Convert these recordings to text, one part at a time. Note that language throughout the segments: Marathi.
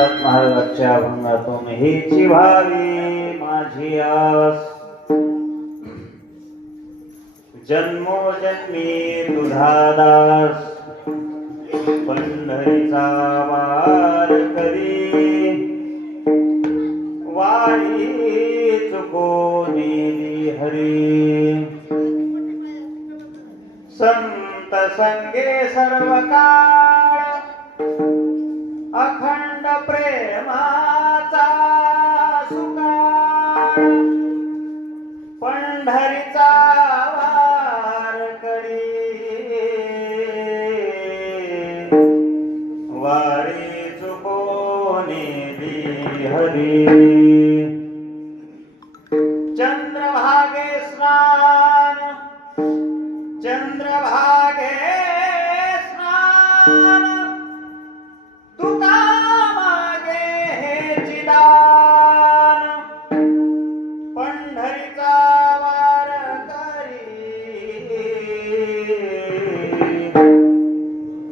महाराजांच्या अभंगातून हेची भावी माझी आस, जन्मोजन्मी तुझा दास, पंढरीचा वार करी, वारी चुकोनी हरी. संत संगे सर्व काळ अखंड प्रेमाचा सुकाळ, पंढरीचा वारकरी, वारी चुकोनी हरी. चंद्रभागे स्नान, चंद्रभागे स्नान, तुका मागे हेची दान, पंढरीचा वारकरी,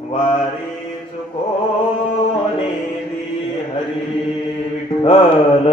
वारी चुकोनी हरी. विठ्ठल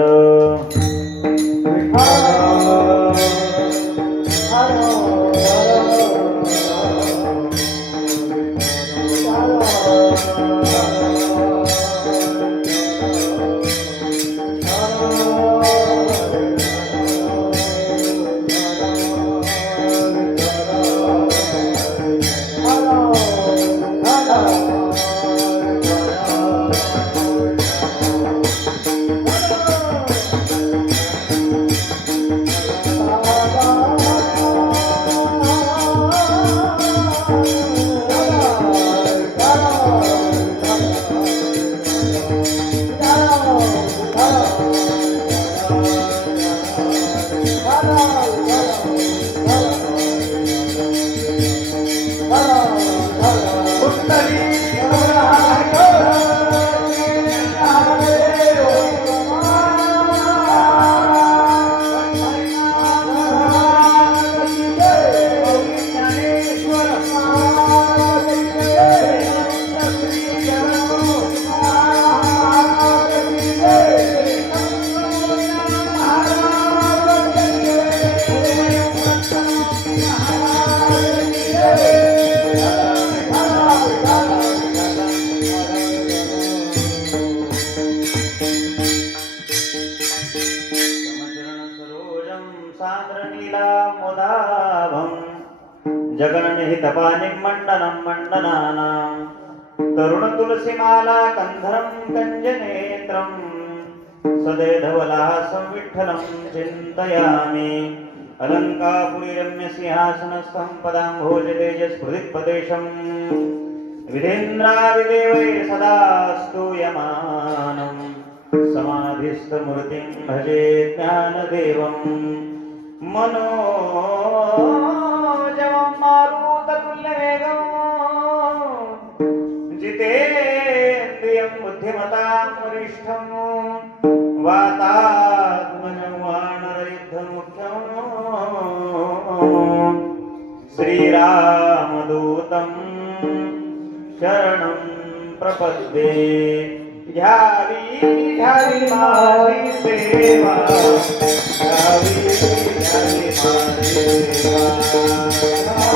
जगन्निहितपानिं मण्डनं मण्डनानां, तरुणतुलसीमाला कन्धरं कञ्जनेत्रं, सदैधवलासं विठ्ठलं चिन्तयामि. अलङ्कापुरीरम्यसिंहासनस्थं पदाम्भोजतेजस्फुरित्पदेशं, विधेन्द्रादिदेवै सदा स्तूयमानं, समाधिस्थमूर्तिं भजे ज्ञानदेवं. मनोजवं मारुततुल्यवेगं, जितेन्द्रियं बुद्धिमतां वरिष्ठं, वातात्मजं वानरयुद्धमुख्यं, श्रीरामदूतं शरणं प्रपद्ये. घ्यावी घ्यावी माझी सेवा, घ्यावी घ्यावी माझी सेवा,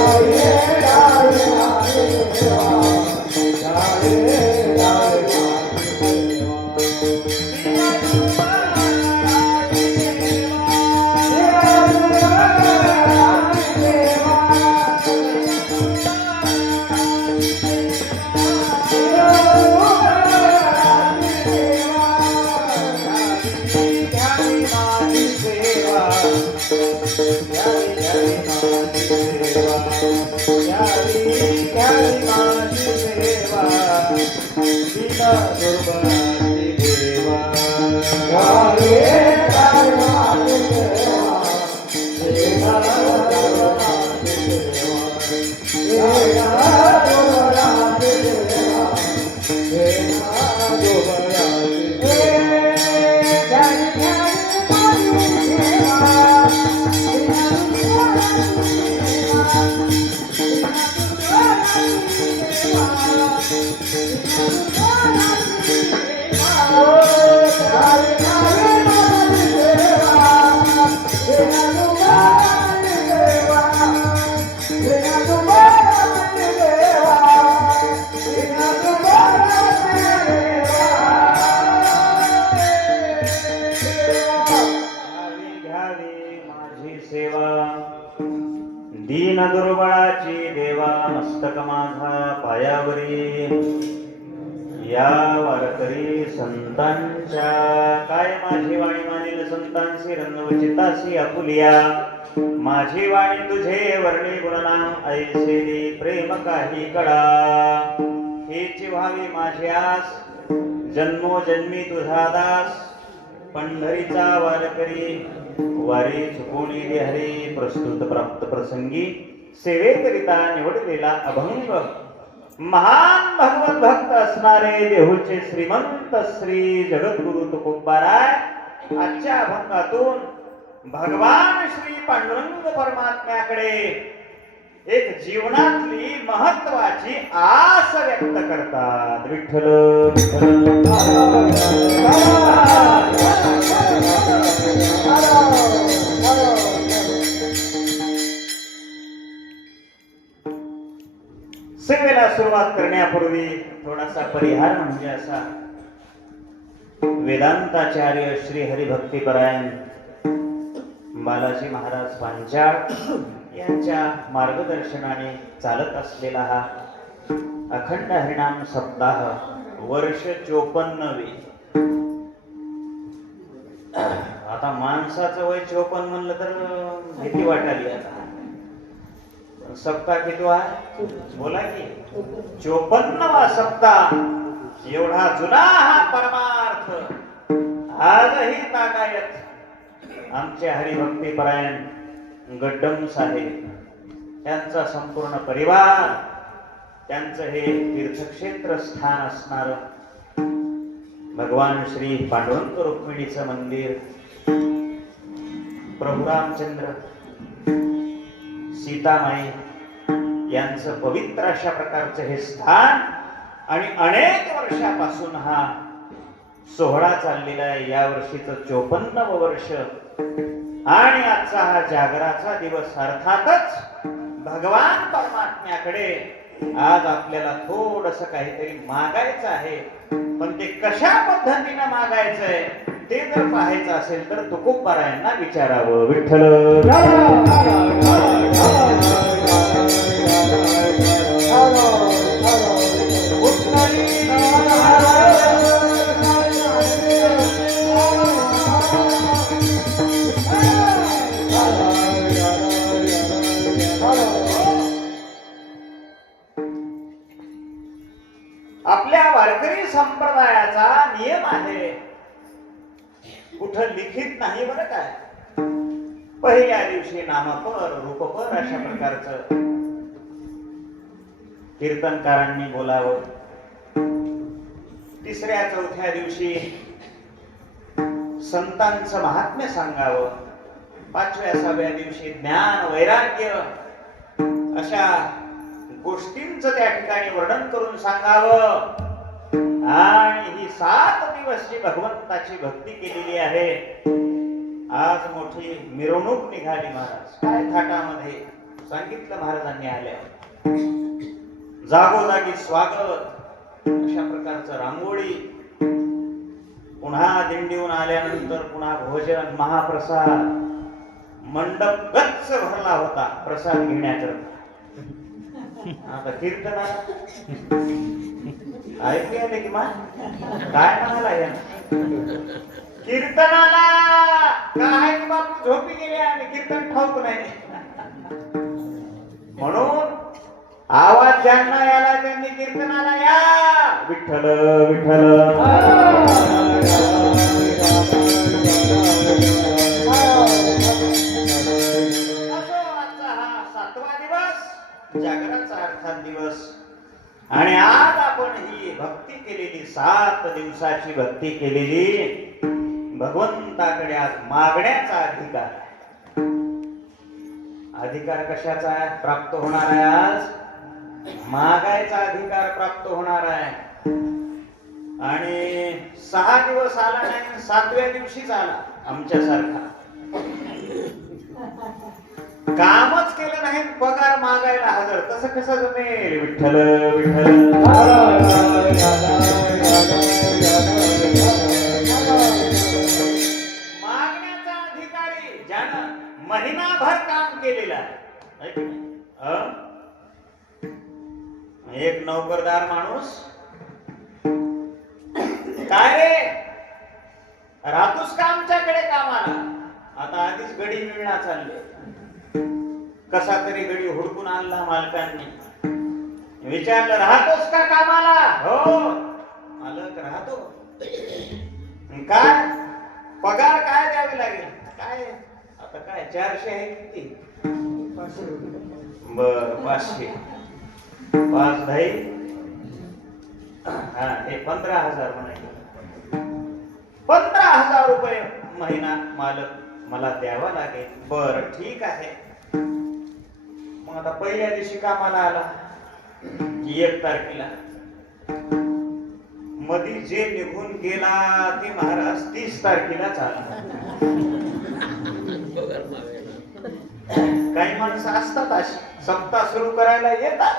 घ्यावी घ्यावी माझी सेवा, घ्यावी घ्यावी माझी सेवा, घ्यावी घ्यावी माझी सेवा. संतांच्या. काय माझी वाणी मानिल संतांसी रंगवचितासी आपुलिया. माझी वाणी तुझे वर्णी गुणनाम ऐसे दे प्रेम काही कडा. हेची व्हावी माझी आस जन्मोजन्मी तुझा दास. पंढरीचा वारकरी वारी चुकोणी दे हरी. प्रस्तुत प्राप्त प्रसंगी सेवेकरिता निवडलेला अभंग. महान भगवत भक्त असणारे देहूचे श्रीमंत श्री जगद्गुरु तुकोबाराय आजच्या अभंगातून भगवान श्री पांडुरंग परमात्म्याकडे एक जीवनातली महत्वाची आस व्यक्त करतात. विठ्ठल सेवेला सुरुवात करण्यापूर्वी थोडासा परिहार म्हणजे असा. वेदांताचार्य श्री हरिभक्तीपरायण बालाजी महाराज पांचाळ यांच्या मार्गदर्शनाने चालत असलेला हा अखंड हरिनाम सप्ताह वर्ष 54वे. आता माणसाचं वय 54 म्हणलं तर भीती वाटाली. आता सप्ताह किती आहे बोला की 54वा सप्ताह. एवढा जुना हा परमार्थ आजही तागायत आमचे हरिभक्तीपरायण गड्डम साहेब त्यांचा संपूर्ण परिवार त्यांचं हे तीर्थक्षेत्र स्थान असणार भगवान श्री पांडुरंग रुक्मिणीचं मंदिर. प्रभू रामचंद्र सीतामाई यांचं पवित्र अशा प्रकारचं हे स्थान आणि अनेक वर्षापासून हा सोहळा चाललेला आहे. या वर्षीचं 54व वर्ष आणि आजचा हा जागराचा दिवस. अर्थातच भगवान परमात्म्याकडे आज आपल्याला थोडस काहीतरी मागायचं आहे. पण ते कशा पद्धतीनं मागायचंय ते जर पाहायचं असेल तर तुकोबारायांना विचारावं. विठ्ठल आपल्या वारकरी संप्रदायाचा नियम आहे. कुठं लिखित नाही बरं काय. पहिल्या दिवशी नामपर रूपपर अशा प्रकारचं कीर्तनकारांनी बोलावं. तिसऱ्या चौथ्या दिवशी संतांचं महात्म्य सांगावं. पाचव्या सहाव्या दिवशी ज्ञान वैराग्य अशा गोष्टींचं त्या ठिकाणी वर्णन करून सांगावं. आणि ही 7 दिवस जी भगवंताची भक्ती केलेली आहे. आज मोठी मिरवणूक निघाली महाराज. काय थाटामध्ये सांगितलं महाराजांनी आल्या. जागोजागी स्वागत अशा प्रकारचं रांगोळी. पुन्हा दिंडीहून आल्यानंतर पुन्हा भोजन महाप्रसाद. मंडप गच्च भरला होता प्रसाद घेण्याकरता. आता कीर्तना ऐकू आले की मा काय म्हणाला या कीर्तनाला काय की बापू झोपी गेले आणि कीर्तन ठाऊक नाही. म्हणून आवाज ज्यांना याला त्यांनी कीर्तनाला या. विठ्ठल विठ्ठल जागराचा अर्थात दिवस. आणि आज आपण ही भक्ती केलेली 7 दिवसाची भक्ती केलेली भगवंताकडे आज मागण्याचा अधिकार. अधिकार कशाचा आहे प्राप्त होणार आहे. आज मागायचा अधिकार प्राप्त होणार आहे. आणि 6 दिवस आला नाही 7व्या दिवशीच आला आमच्यासारखा. कामच केलं नाही पगार मागायला हजर. तसं कसं जमेल. विठ्ठल विठ्ठल मागण्याचा अधिकारी ज्यानं महिनाभर काम केलेलं आहे. एक नोकरदार माणूस काय रे गडी मिळणार चालले. कसा तरी गडी हुडकून आणला मालकांनी. विचारलं, राहतोस का कामाला? हो मालक, राहतो. काय पगार काय द्यावी लागेल? काय आता काय 400 आहे किती? 500 बर 500 5 धाई हा हे 15,000 म्हणायचे. 15,000 रुपये महिना मालक मला द्यावा लागेल. बर ठीक आहे. मग आता पहिल्या दिवशी कामाला आला 1 तारखेला. मधी जे निघून गेला ते महाराज 30 तारखेलाच आला. काही माणसं असतात अशी, सप्ताह सुरू करायला येतात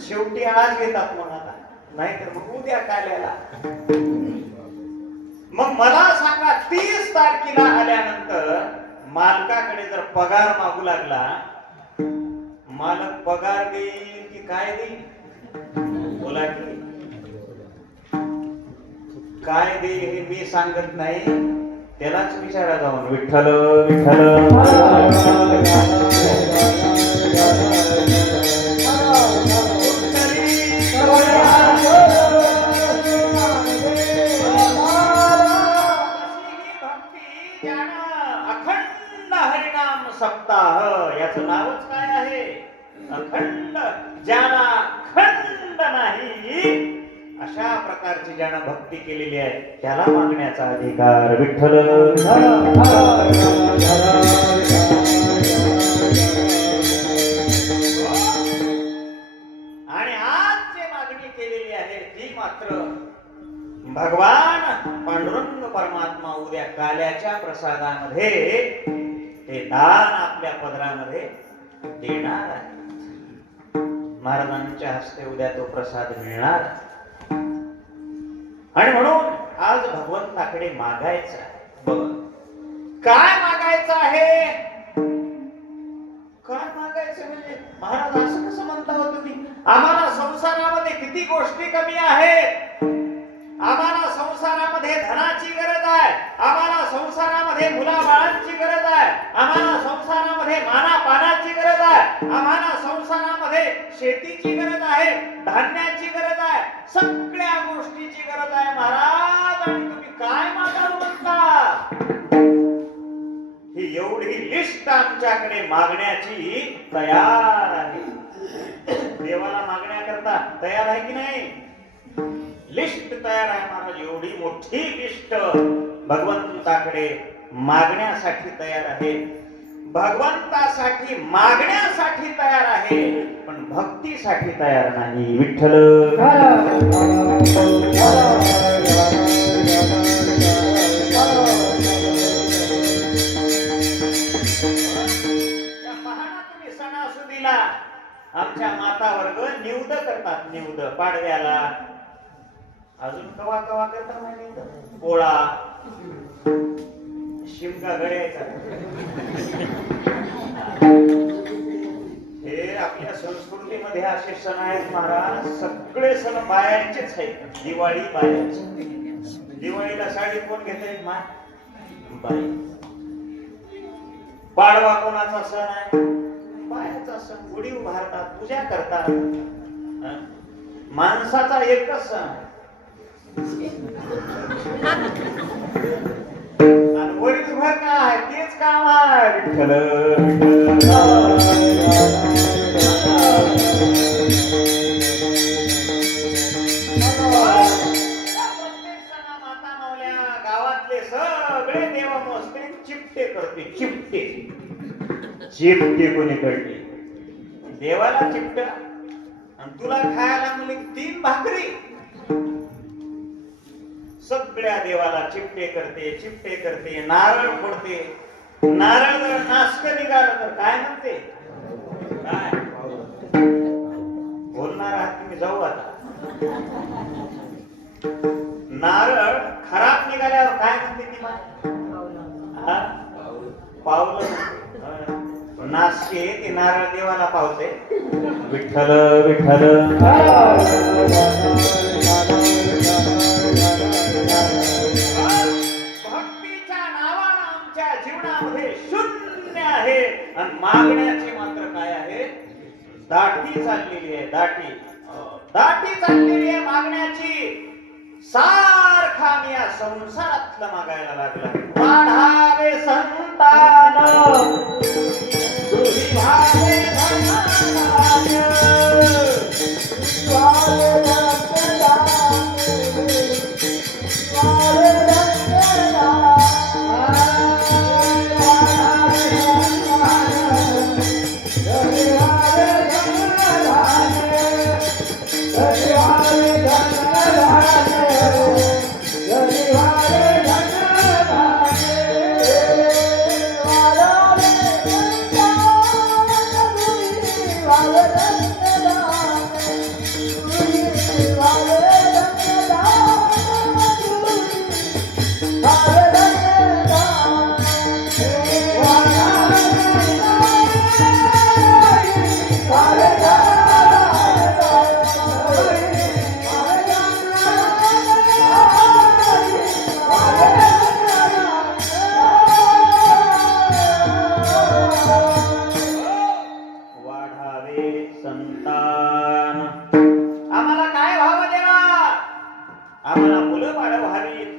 शेवटी आज येतात. मग आता नाहीतर मग उद्या काल्याला. मग मला सांगा 30 तारखेला आल्यानंतर मालकाकडे जर पगार मागू लागला, मालक पगार देईल की काय देईल? बोला की काय देईल हे मी सांगत नाही, त्यालाच विचारा जाऊन. विठ्ठल विठ्ठल अखंड हरिनाम सप्ताह याचं नावच काय आहे? अखंड. ज्याला खंड नाही अशा प्रकारची ज्यानं भक्ती केलेली आहे त्याला मागण्याचा अधिकार. विठ्ठल आणि आज जे मागणी केलेली आहे ती मात्र भगवान पांडुरंग परमात्मा उद्या काल्याच्या प्रसादामध्ये ते दान आपल्या पदरामध्ये देणार आहे. महाराजांच्या हस्ते उद्या तो प्रसाद मिळणार. आणि म्हणून आज भगवंताकडे मागायचं आहे. बघा काय मागायचं आहे? काय मागायचं म्हणजे महाराज असं कसं म्हणता हो तुम्ही? आम्हाला संसारामध्ये किती गोष्टी कमी आहेत. आम्हाला संसारामध्ये धनाची गरज आहे, आम्हाला संसारामध्ये मुलाबाळांची गरज आहे, आम्हाला संसारामध्ये मानापानाची गरज आहे, आम्हाला संसारामध्ये शेतीची गरज आहे, धान्याची गरज आहे, सगळ्या गोष्टीची गरज आहे महाराज. आणि तुम्ही काय मागाल म्हणता? ही एवढी लिस्ट आमच्याकडे मागण्याची तयार आहे. देवाला मागण्याकरता तयार आहे की नाही? लिस्ट तयार आहे महाराज. एवढी मोठी लिस्ट भगवंताकडे मागण्यासाठी तयार आहे. भगवंतासाठी मागण्यासाठी तयार आहे, पण भक्तीसाठी तयार नाही. विठ्ठल पहा तुम्ही सणासुदीला आमच्या माता वर्ग निवद करतात. निवद पाडव्याला अजून कवा कवा करतात माहिती? पोळा, शिमगा गड्याचा. हे आपल्या संस्कृतीमध्ये असे सण आहेत महाराज. सगळे सण बायांचेच आहेत. दिवाळी बायांची. दिवाळीला साडी कोण घेतय? बाई. पाडवा कोणाचा सण आहे? बायाचा सण. गुढी उभारतात, पूजा करतात. माणसाचा एकच सण आहे. आणि वरील भर काय तेच काम आहे. विठ्ठल माता मावल्या गावातले सगळे देव मोजते, चिपटे करते. चिपटे चिपटे कोणी करते? देवाला चिपट. आणि तुला खायला म्हणजे 3 भाकरी. सगळ्या देवाला चिपटे करते, चिपटे करते. नारळ फोडते. नारळ जर नासक निघालं तर काय म्हणते? काय बोलणार आहात तुम्ही? जाऊ आता. नारळ खराब निघाल्यावर काय म्हणते ती? पावलं. नासके ते नारळ देवाला पावते. विठ्ठल विठ्ठल भक्तीच्या नावाने आणि मागण्याची मात्र काय आहे? दाटी चाललेली आहे. दाटी चाललेली आहे मागण्याची. सारखा मी या संसारातलं मागायला लागला. वाढावे संतान, तुझी भावे धनाढ्य, संतान. आम्हाला काय व्हावं देवा? आम्हाला मुलं बाळ व्हावीत,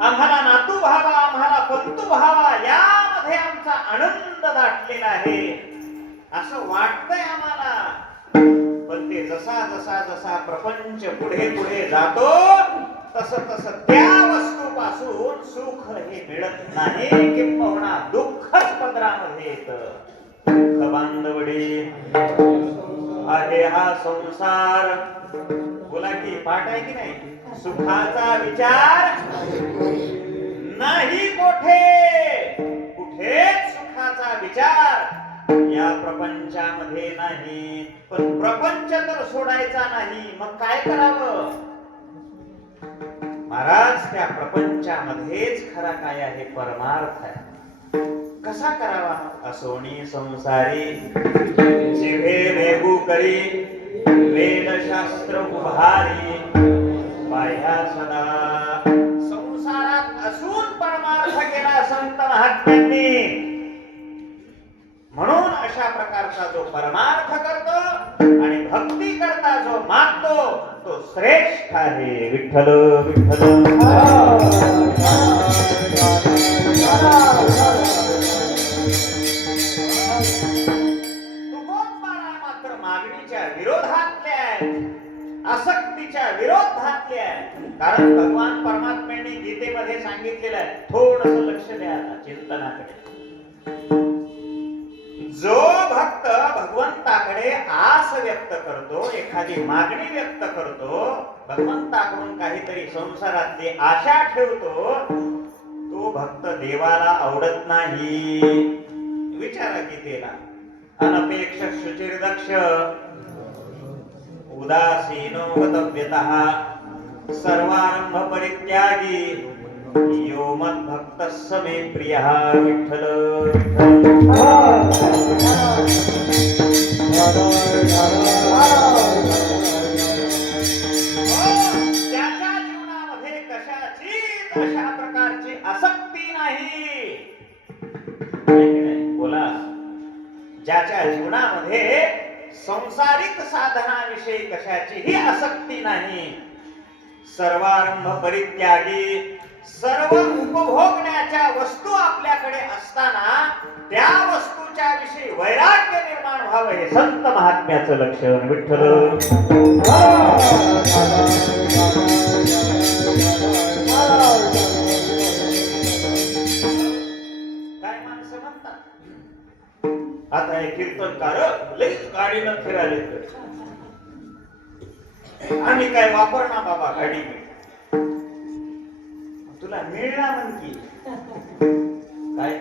आम्हाला नातू व्हावा, आम्हाला पंतू व्हावा, यामध्ये आमचा आनंद दाटलेला आहे असं वाटतंय आम्हाला. पण ते जसा प्रपंच पुढे पुढे जातो तस त्या वस्तूपासून सुख हे मिळत नाही, किंबहुना दुःखच पदरामध्ये येतं. दुःख बांधवडी आहे हा संसार. बोला की, पाठ आहे की नाही? सुखाचा विचार नाही कुठेच सुखाचा विचार या प्रपंचामध्ये नाही. पण प्रपंच तर सोडायचा नाही, मग काय करावं महाराज? त्या प्रपंचामध्येच खरा काय आहे? परमार्थ आहे. कसा करावा? असोनी संसारी जिव्हे वेगू करी, वेदशास्त्र उभारी बाह्या सदा. संसारात असून परमार्थ केला संत महात्म्यांनी. म्हणून अशा प्रकारचा जो परमार्थ करतो आणि भक्ती करता जो मागतो तो श्रेष्ठ आहे. विठ्ठल विठ्ठल. तुकोबाला मात्र मागणीच्या विरोधातले आहे, आसक्तीच्या विरोधातले आहे. कारण भगवान परमात्म्यांनी गीतेमध्ये सांगितलेलं आहे, थोडंसं लक्ष द्या चिंतनाकडे. जो भक्त भगवंताकडे आस व्यक्त करतो, एखादी मागणी व्यक्त करतो, भगवंताकडून काहीतरी संसारातली आशा ठेवतो, तो भक्त देवाला आवडत नाही. विचारा गीतेला. अनपेक्ष शुचिर्दक्ष उदासीनो गतव्यतः सर्वारंभ परित्यागी यो मद्भक्तः स मे प्रियः. विठ्ठल त्याच्या जीवनामध्ये कशाचीच अशा प्रकारची आसक्ती नाही. बोला, ज्याच्या जीवनामध्ये संसारिक साधनाविषयी कशाचीही आसक्ती नाही, सर्वारंभ परित्यागी, सर्व उपभोगण्याच्या वस्तू आपल्याकडे असताना त्या वस्तूच्या विषयी वैराग्य निर्माण व्हावं, हे संत महात्म्याचं लक्षण. विठ्ठल काय माणसं म्हणतात, आता हे कीर्तनकार लईच गाडीनं फिरायले, आम्ही काय वापरणार बाबा गाडी, तुला मिळणार म्हणकी काय?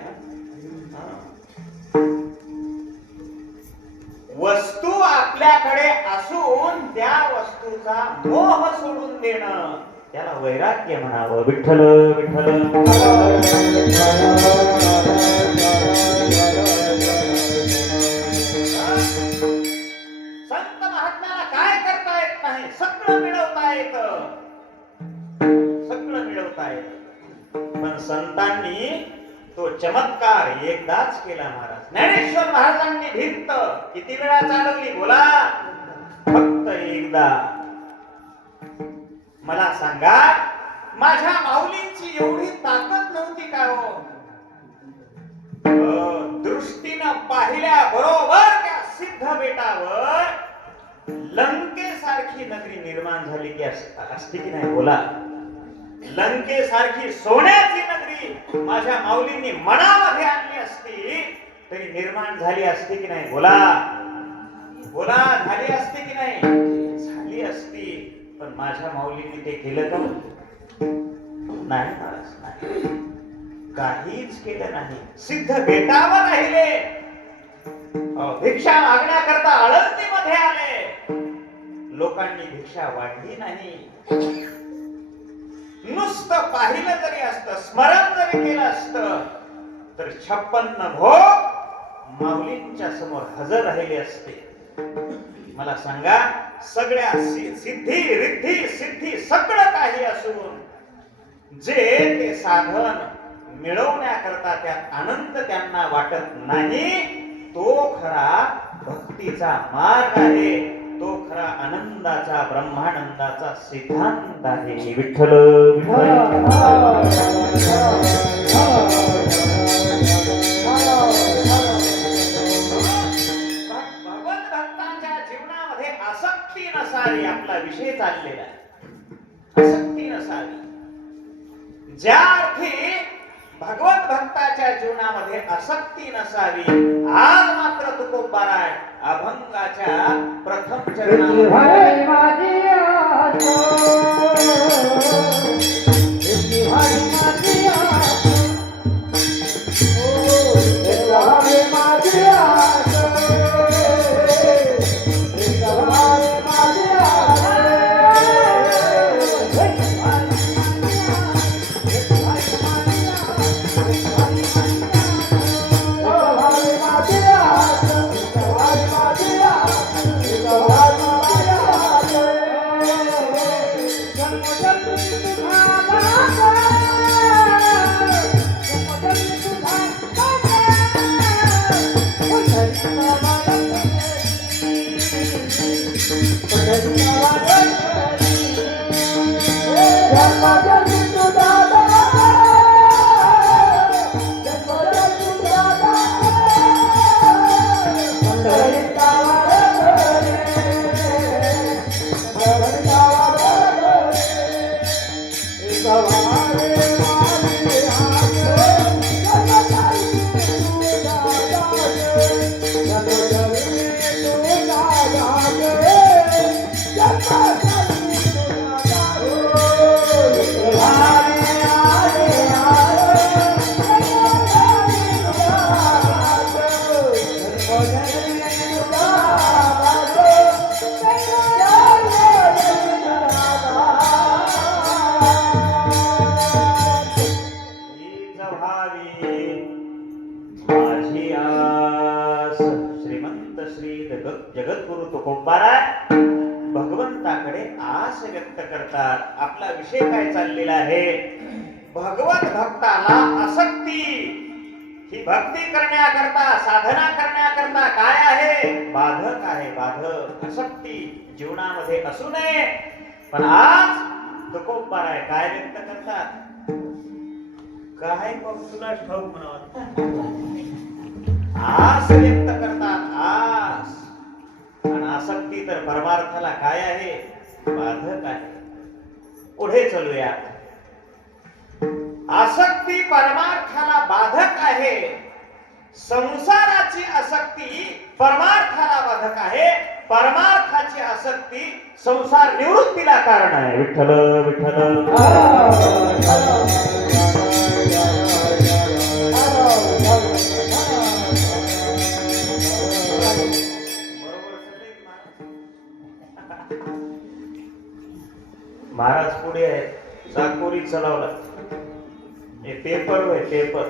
वस्तू आपल्याकडे असून त्या वस्तूचा मोह सोडून देणं, त्याला वैराग्य म्हणावं. विठ्ठल विठ्ठल. संत महात्म्याला काय करता येत नाही, सगळं मिळवता येतं, सगळं मिळवता येतं. पण संतांनी तो चमत्कार एकदाच केला महाराज. ज्ञानेश्वर महाराजांनी भिंत किती वेळा चालवली बोला? फक्त एकदा. मला सांगा, माझ्या माऊलींची एवढी ताकद नव्हती का हो? दृष्टीनं पाहिल्या बरोबर त्या सिद्ध बेटावर लंकेसारखी नगरी निर्माण झाली की असती की नाही बोला? लंकेसारखी सोन्याची नगरी माझ्या माऊलींनी मनामध्ये आणली असती तरी निर्माण झाली असती की नाही बोला? बोला, झाली असती की नाही? झाली असती. पण माझ्या माऊलींनी ते केलं का? नाही महाराज, नाही. काहीच केलं नाही. सिद्ध बेटावर राहिले, भिक्षा मागण्याकरता आळंदीमध्ये आले. लोकांनी भिक्षा वाढली नाही. नुसतं पाहिलं जरी असतं, स्मरण जरी केलं असतं तर 56 भोग माऊलींच्या समोर हजर राहिले असते. मला सांगा, सगळ्या सिद्धी रिद्धी सिद्धी सगळं काही असून जे ते साधन मिळवण्याकरता त्यात आनंद त्यांना वाटत नाही, तो खरा भक्तीचा मार्ग आहे. तो खरा आनंदाचा ब्रह्मानंदाचा सिद्धांत आहे. विठ्ठल भगवत भक्तांच्या जीवनामध्ये आसक्ती नसावी. आपला विषय चाललेला आहे, आसक्ती नसावी. ज्या अर्थी भगवत भक्ताच्या जीवनामध्ये आसक्ती नसावी, आज मात्र तुकोबाराय अभंगाच्या प्रथम चरणामध्ये जगद्गुरु तुकोबाराय भगवंताकडे आस व्यक्त करतात. आपला विषय काय चाललेला आहे? भगवत भक्ताला आसक्ती, ही भक्ती करण्याकरता साधना करण्याकरता काय आहे? बाधक आहे. बाधक आसक्ती जीवनामध्ये असू नये. पण आज तुकोबाराय काय व्यक्त करतात? काय तुला ठाऊक म्हणावं, आस व्यक्त करतात. आस आणि आसक्ती तर परमार्थाला काय आहे? बाधक आहे. पुढे चलूया. आसक्ती परमार्थाला बाधक आहे. संसाराची आसक्ती परमार्थाला बाधक आहे. परमार्थाची आसक्ती संसार निवृत्तीला कारण आहे. विठ्ठल विठ्ठल महाराज पुढे आहे. चाकोरी चढवला हे पेपर होय, पेपर.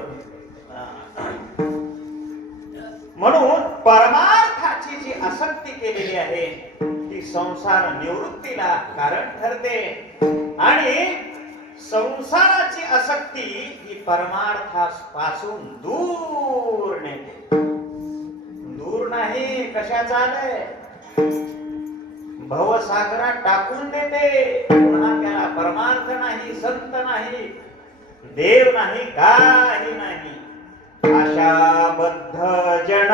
म्हणून परमार्थाची जी आसक्ती केलेली आहे ती संसार निवृत्तीला कारण ठरते. आणि संसाराची आसक्ती ही परमार्थापासून दूर नेते. दूर नाही, कशाचा आलंय, भवसागरात टाकून देते. पुन्हा त्याला परमार्थ नाही, संत नाही, देव नाही, काही नाही. आशाबद्ध जन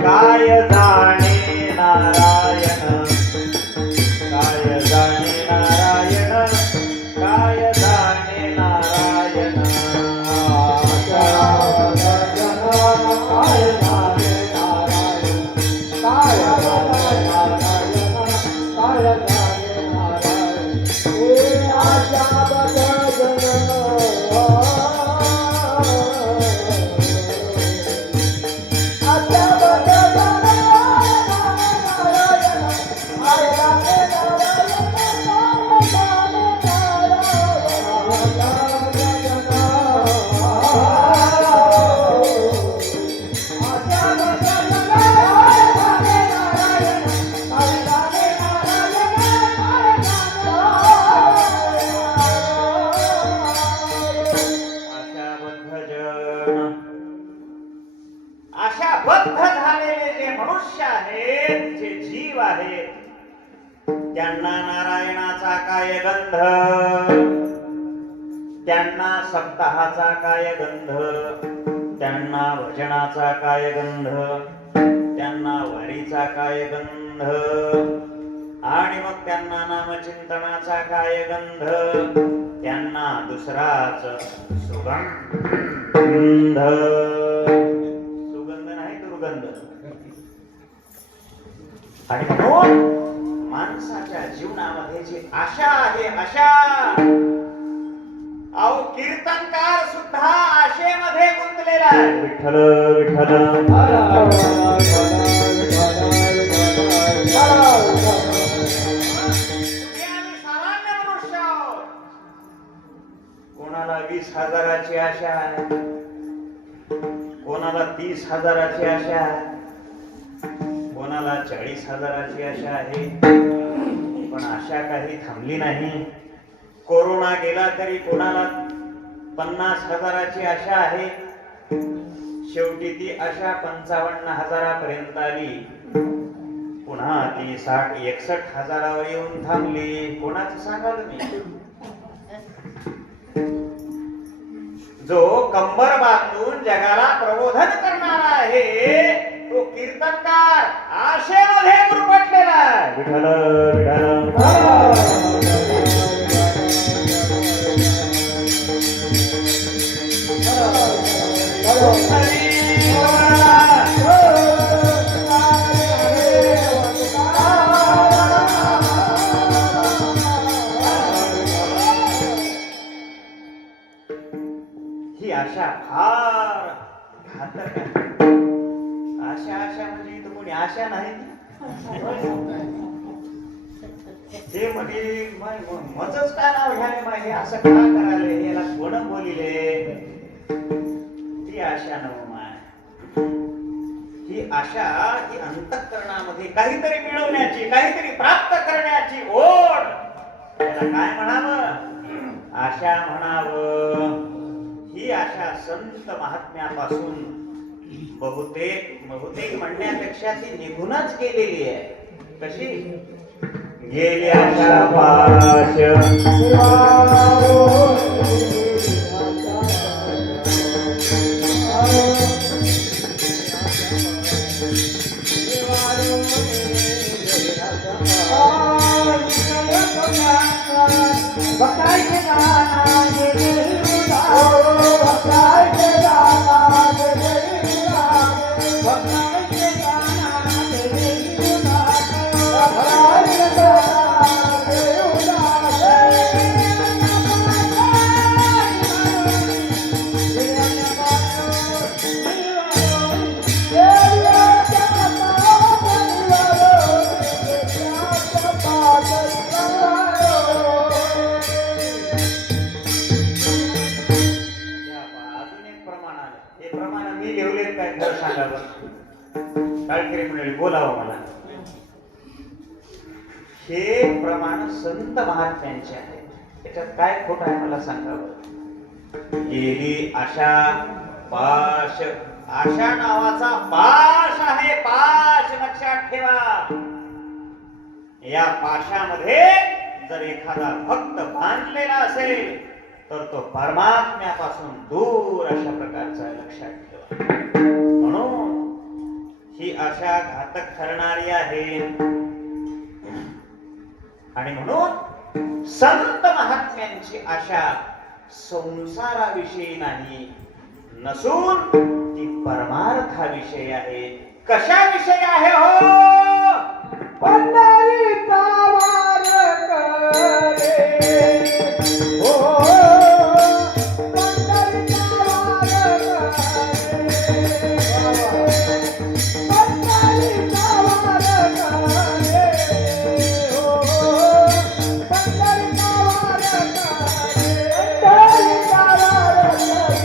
काय जाणे नारायण, काय जाणे नारायण, काय जाणे नारायण. आशाबद्ध जन काय जाणे नारायण, काय जाणे नारायण, काय जाणे नारायण. हे आशाबद्ध जन आशाबद्ध झालेले जे मनुष्य आहेत, जे जीव आहेत, त्यांना नारायणाचा काय गंध, त्यांना सप्ताहाचा काय गंध, त्यांना भजनाचा काय गंध, त्यांना वारीचा काय गंध, आणि मग त्यांना नामचिंतनाचा काय गंध, त्यांना दुसराच सुगंध. सुगंध नाही, दुर्गंध. आणि म्हणून माणसाच्या जीवनामध्ये जी आशा आहे, आशा, अहो कीर्तनकार सुद्धा आशेमध्ये गुंतलेला आहे. विठ्ठल विठ्ठल सामान्य मनुष्य आहोत. कोणाला 20,000ची आशा आहे, कोणाला 30,000ची आशा आहे, कोणाला 40,000ची आशा आहे. पण आशा काही थांबली नाही. कोरोना गेला तरी कोणाला 50,000ची आशा आहे. शेवटी ती आशा 55,000पर्यंत आली. पुन्हा ती 60-61,000वर येऊन थांबली. कोणाचं सांगाल मी? जो कंबर बांधून जगाला प्रबोधन करणारा आहे, तो कीर्तनकार आशेमध्ये गुरफटलेला आहे. विठ्ठल विठ्ठल ही आशा फार घातक आहे. आशा आशा म्हणजे इथं कोणी आशा नाही. ते म्हणजे मजच का नाव घ्याले माहिती, असं का करायले, याला कोण बोलिले, ती आशा नव माय. ही आशा ही अंतःकरणामध्ये काहीतरी मिळवण्याची, काहीतरी प्राप्त करण्याची ओढ, त्याला काय म्हणावं, आशा म्हणावं. ही आशा संत महात्म्यापासून बहुतेक म्हणण्यापेक्षा ती निघूनच गेलेली आहे. कशी गेली आशा पाश, बोलावं मला. हे प्रमाण संत महात्म्यांचे आहे. याच्यात काय खोट आहे मला सांगावं. गेली आशा पाश, आशा नावाचा पाश आहे, पाश लक्षात ठेवा. या पाशामध्ये जर एखादा भक्त बांधलेला असेल तर तो परमात्म्यापासून दूर अशा प्रकारचा आहे, लक्षात ठेवा. म्हणून ही आशा घातक ठरणारी आहे. आणि म्हणून संत महात्म्यांची आशा संसाराविषयी नाही नसून ती परमार्थाविषयी आहे. कशाविषयी आहे हो? पंढरीचा वार करे हो, पंढरीचा वार करे, पंढरीचा वार करे हो, पंढरीचा वार करे, पंढरीचा वार करे हो, पंढरीचा वार करे.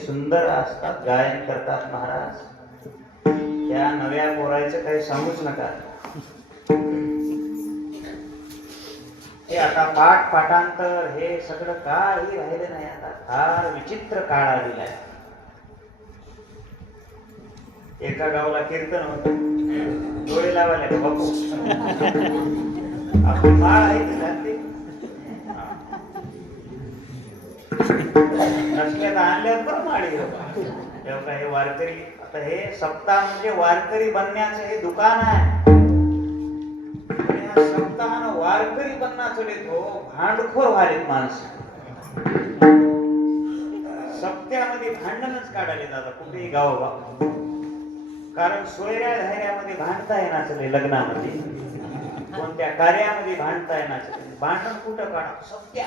सुंदर असतात, गायन करतात महाराज. त्या नव्या पोरायचं काही सांगूच नका. हे आता पाठ पाठांतर हे सगळं काही राहिले नाही. आता फार विचित्र काळ आलेला आहे. एका गावाला कीर्तन होत, डोळे लावायला बापू आपण माळ आहे की घातली नसल्यात आणल्यात बरं माळी तेव्हा हे वारकरी. आता हे सप्ताह म्हणजे वारकरी बनण्याचं हे दुकान आहे. सप्ताहानं वारकरी बनण्याचं लेतो भांडखोर व्हालेत माणसं. सप्त्यामध्ये भांडणच काढाले दादा कुठेही गावोगाव. कारण सोयऱ्या धायऱ्यामध्ये भांडता येणार लग्नामध्ये, कोणत्या कार्यामध्ये भांडता येणार. भांडण कुठं काढा? सप्त्या.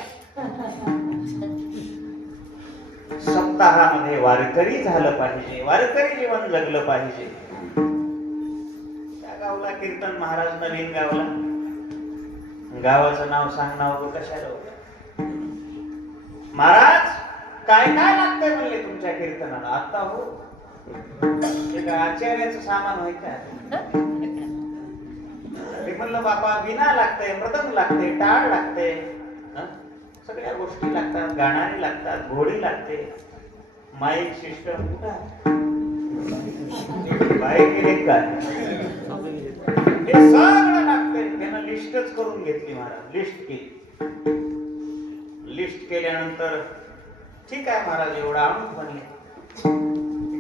सप्ताहामध्ये वारकरी झालं पाहिजे, वारकरी जीवन जगलं पाहिजे. त्या गावला कीर्तन महाराज, नवीन गावला. गावाचं नाव सांग, नाव कशाला होतं महाराज? काय काय लागतंय म्हणले तुमच्या कीर्तनाला? आता हो ते काय आचार्याचं सामान होय का? ते म्हणलं बाबा विना लागतंय, मृदंग लागते, टाळ लागते, सगळ्या गोष्टी लागतात. गाणारे लागतात, घोडी लागते, माईक सिस्टम बाईक केले काय हे सगळं लागतंय. त्यानं लिस्टच करून घेतली महाराज, लिस्ट केली. लिस्ट केल्यानंतर ठीक आहे महाराज, एवढा आणून बनले.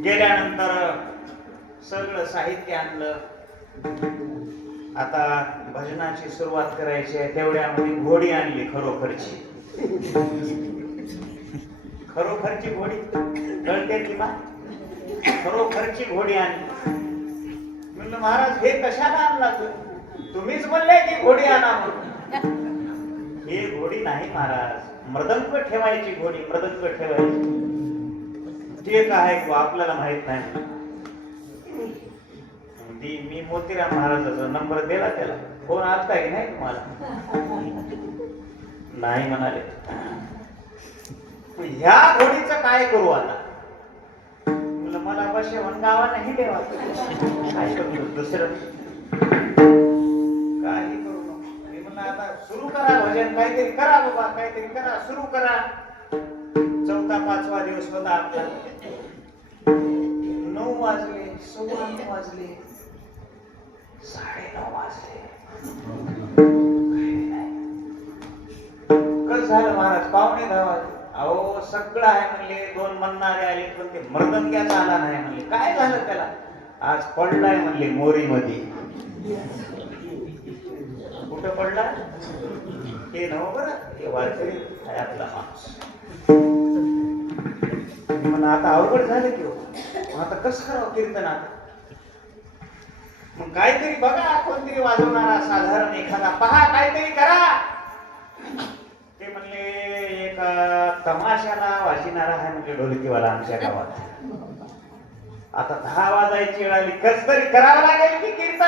गेल्यानंतर सगळं साहित्य आणलं. आता भजनाची सुरुवात करायची आहे, तेवढ्यामध्ये घोडी आणली, खरोखरची घोडी कळते की बा, खरोखरची घोडी आणली. म्हणलं महाराज हे कशाला आणला तुम्हीच म्हणले की घोडी आणा म्हणून. हे घोडी नाही महाराज, मृदंग ठेवायची घोडी, मृदंग ठेवायची. ते काय आपल्याला माहित नाही. मी मोतीराम महाराजाचा नंबर दिला, त्याला फोन आलता की नाही तुम्हाला? नाही म्हणाले. ह्या घोडीचं काय करू आता? म्हणलं मला बशेवन गावा नाही देवा, काय करू दुसरं काही करू नको. मी म्हणलं आता सुरू करा भजन, काहीतरी करा बाबा, काहीतरी करा, सुरू करा. 4था-5वा दिवस होता आपला. 9 वाजले, 9:15 वाजले, 9:30 वाजले. कसं झालं महाराज? 9:45 वाजले. अहो सगळं आहे म्हणले, 2 म्हणणारे आले, पण ते मृदंग्याचा आला नाही म्हणले. काय झालं त्याला? आज पडलाय म्हणले मोरी मध्ये. कुठं पडला हे नव बरं, हे वारकरी आहे आपला माणूस. म्हणून आता अवघड झालं की हो, आता कसं करावं कीर्तन? आता मग काहीतरी बघा, कोणतरी वाजवणारा साधारण एखादा पहा, काहीतरी करा. ते म्हणले एक तमाशाला वाजविणारा आहे म्हणजे ढोलकीवाला आमच्या गावात. आता 10 वाजायची वेळ आली, कस तरी करावं लागेल की कीर्तन.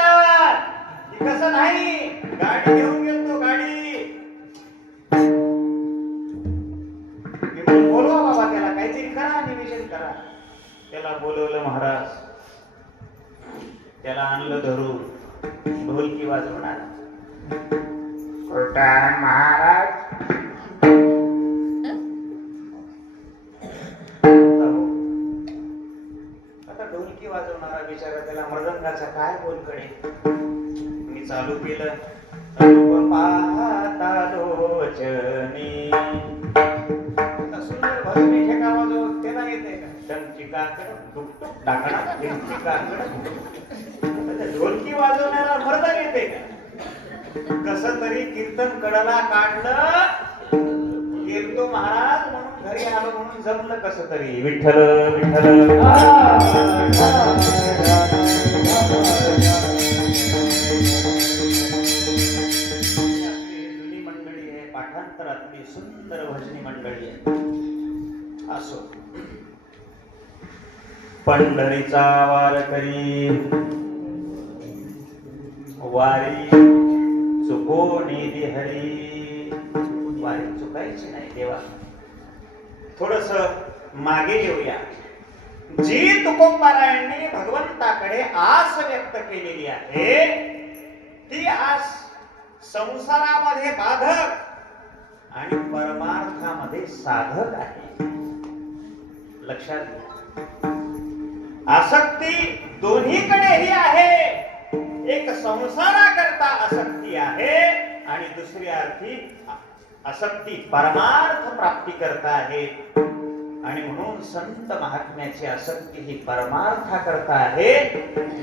कसं नाही, गाडी घेऊन गेलो, गाडी बोलवा बाबा, त्याला काहीतरी करा, निवेदन करा. त्याला बोलवलं महाराज, त्याला आणलं धरून, ढोलकी वाजवणार. महाराज आता ढोलकी वाजवणारा बिचारा, त्याला मृदंगाचा काय बोल कळे. मी चालू केलं, पाहता लोचनी. आता सुंदर भजनी ठेका वाजव, त्याला येते का? ढोलकी वाजवण्याला मर्दन येते का? कस तरी कीर्तन कडला काढलं, कीर्तो महाराज म्हणून घरी आलो, म्हणून जमलं कस तरी. विठ्ठल विठ्ठल जुनी मंडळी आहे, पाठांतरातली सुंदर भजनी मंडळी आहे. असो, पंढरीचा वारकरी वारी चुकोनी हरी. वारी चुकायची नाही देवा. थोडस मागे येऊया. जी तुकोबारायांनी भगवंताकडे आस व्यक्त केलेली आहे, ती आस संसारामध्ये बाधक आणि परमार्थामध्ये साधक आहे. लक्षात घ्या. आसक्ती दोन्हीकडेही आहे. एक संसाराकरता आसक्ती आहे आणि दुसरी अर्थी आसक्ती परमार्थ प्राप्ती करता आहे. आणि म्हणून संत महात्म्याची आसक्ती ही परमार्था करता आहे,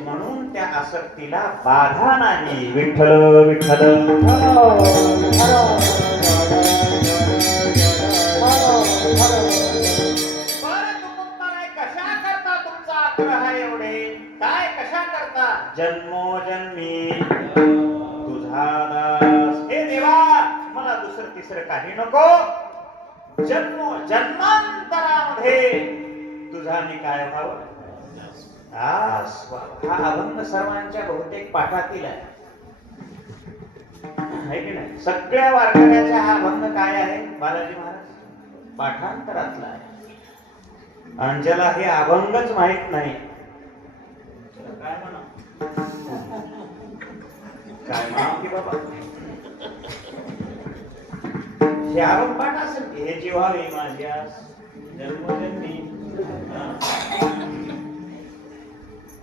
म्हणून त्या आसक्तीला बाधा नाही. विठ्ठल विठ्ठल जन्मोजन्मी तुझा दास. हे देवा, मला दुसरं तिसरं काही नको. जन्मांतरामध्ये तुझा मी काय व्हावं. हा अभंग सर्वांच्या बहुतेक पाठातील आहे की नाही? सगळ्या वारकऱ्याचा हा अभंग काय आहे? बालाजी महाराज पाठांतरातला आहे. आणि ज्याला हे अभंगच माहित नाही, काय म्हणा काय म्हणा की बाबा, हे आरंभाट असेल की हे जीवावे माझ्या जन्मजन्मी.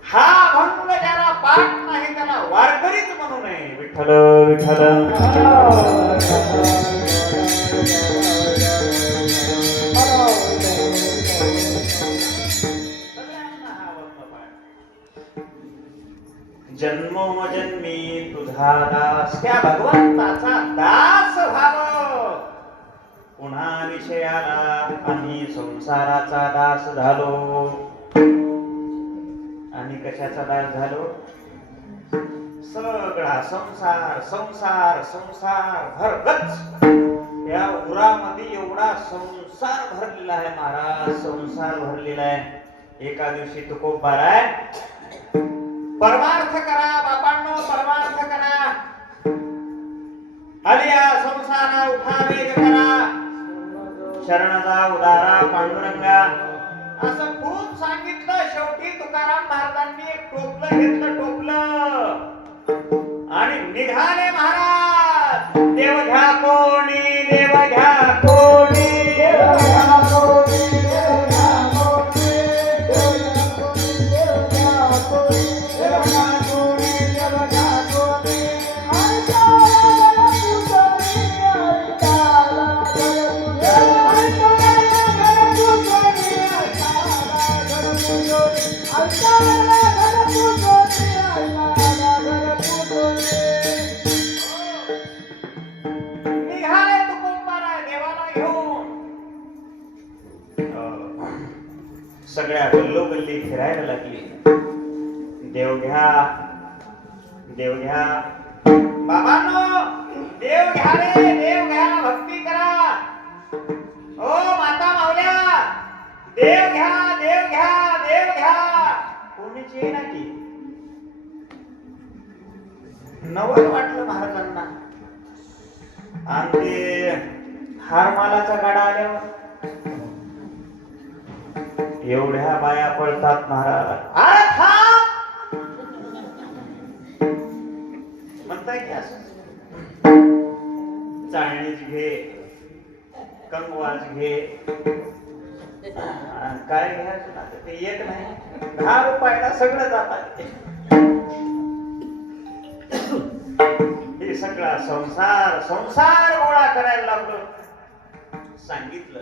हा भंग ज्याला पाठ नाही त्याला वारकरीच म्हणू नये. विठ्ठल विठ्ठल. जन्मोजन्मी तुझा दास त्या भगवंताचा दास व्हावं. पुन्हा विषयाला आम्ही संसाराचा दास झालो. आणि कशाचा दास झालो? सगळा संसार संसार संसार भरगच. या उरामध्ये एवढा संसार भरलेला आहे महाराज, संसार भरलेला आहे. एका दिवशी तुकोबार आहे, परमार्थ करा बापांनो, परमार्थ करा. आलिया संसारा उठा वेग करा, शरणचा उदारा पांडुरंगा, असं खूप सांगितलं. शेवटी तुकाराम महाराजांनी एक टोपलं घेतलं, टोपलं आणि निघाले महाराज. देव घ्या कोणी, देव घ्या कोणी, देव घ्या कोणी, देव घ्या कोणी, देव घ्या कोणी, देव घ्या कोणी, देव घ्या कोणी, देव घ्या कोणी. ऐकायला तुझी, ऐकायला तुझी, ऐकायला तुझी, ऐकायला तुझी, ऐकायला तुझी, ऐकायला तुझी. निघाले तुकोबारा देवाला घेऊन. सगळ्या गल्लोगल्ली फिरायला लागली. देव घ्या, देव घ्या बाबांनो, देव घ्या रे, देव घ्या, भक्ती करा. ओ माता मावल्या, देव घ्या, देव घ्या, देव घ्या. कोणीच येईना की. नवल वाटलं महाराजांना. आणि ते हारमालाचा गाडा आल्यावर एवढ्या बाया पळतात महाराज. अरे थांब म्हणताय की असं. चाळणीच घे, कंगवाच घे, काय घ्यायचं ना ते एक नाही, 10 रुपयाला सगळं जातात. हे सगळा संसार संसार गोळा करायला लागलो. सांगितलं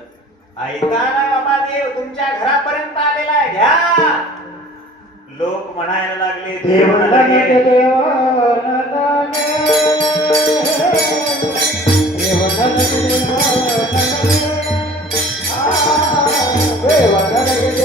ऐका ना बाबा, देव तुमच्या घरापर्यंत आलेला आहे, घ्या. लोक म्हणायला लागले देव लगे, देव लगे, देव लगे, देव लगे,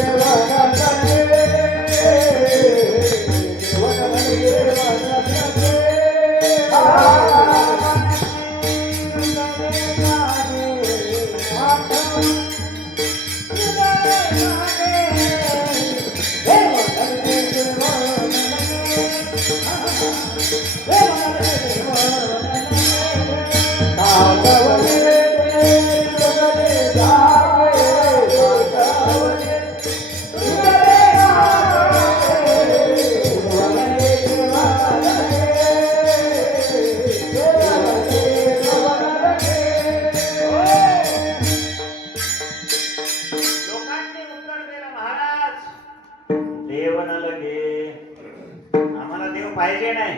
देव पाहिजे नाही.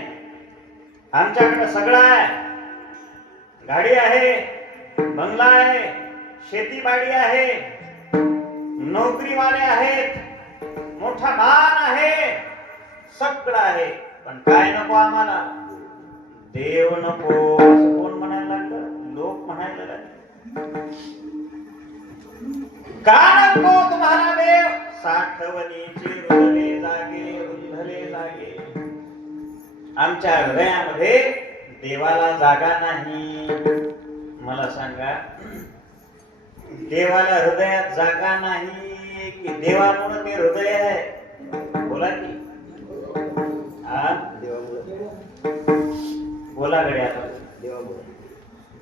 आमच्याकडे सगळं आहे. गाडी आहे, बंगला आहे, शेतीबाडी आहे, नोकरीवाले आहेत, मोठा मान आहे, सगळं आहे. पण काय नको आम्हाला? देव नको. असं कोण म्हणायला लागलं? लोक म्हणायला लागले. का नको तुम्हाला देव? साठवणीचे रुंधले जागे, रुंधले जागे. आमच्या हृदयामध्ये देवाला जागा नाही. मला सांगा, देवाला हृदयात जागा नाही की देवामुळे ते हृदय आहे? बोला की. बोला गड्या.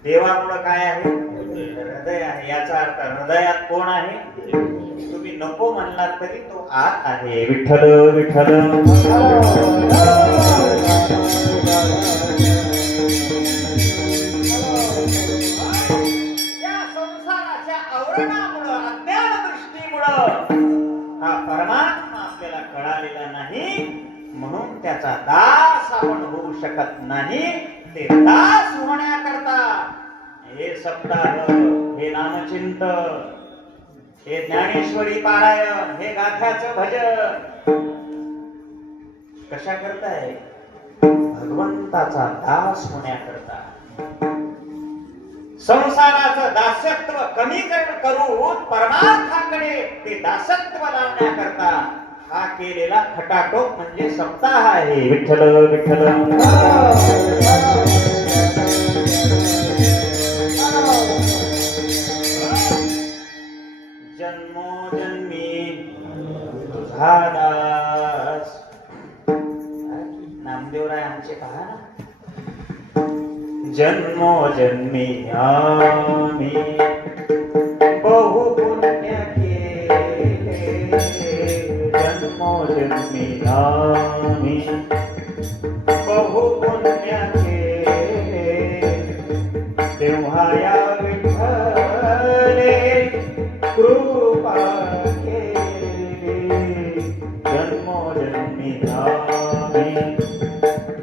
देवामुळे काय आहे? हृदय आहे. याचा अर्थ हृदयात कोण आहे? तुम्ही नको म्हणलात तरी तो आत आहे. विठ्ठल विठ्ठल. आवरणामुळं अज्ञान दृष्टीमुळं हा परमात्मा आपल्याला कळालेला नाही, म्हणून त्याचा दास आपण होऊ शकत नाही. ते दास होण्याकरता हे सप्ताह, हे नामचिंतन, हे ज्ञानेश्वरी पारायण, हे गाथ्याचं भजन कशा करताय? भगवंताचा दास होण्याकरता. संसाराचं दासत्व कमी करून परमार्थाकडे ते दासत्व लावण्याकरता हा केलेला खटाटोप म्हणजे सप्ताह आहे. विठ्ठल विठ्ठल. जन्मोजन्मी तुझा दास. नामदेवराय आमचे पहा ना. जन्मोजन्मी आम्ही बहु पुण्य केले, जन्मोजन्मी आम्ही बहु पुण्य केले, तेव्हा या विठ्ठले कृपा केली. जन्मोजन्मी आम्ही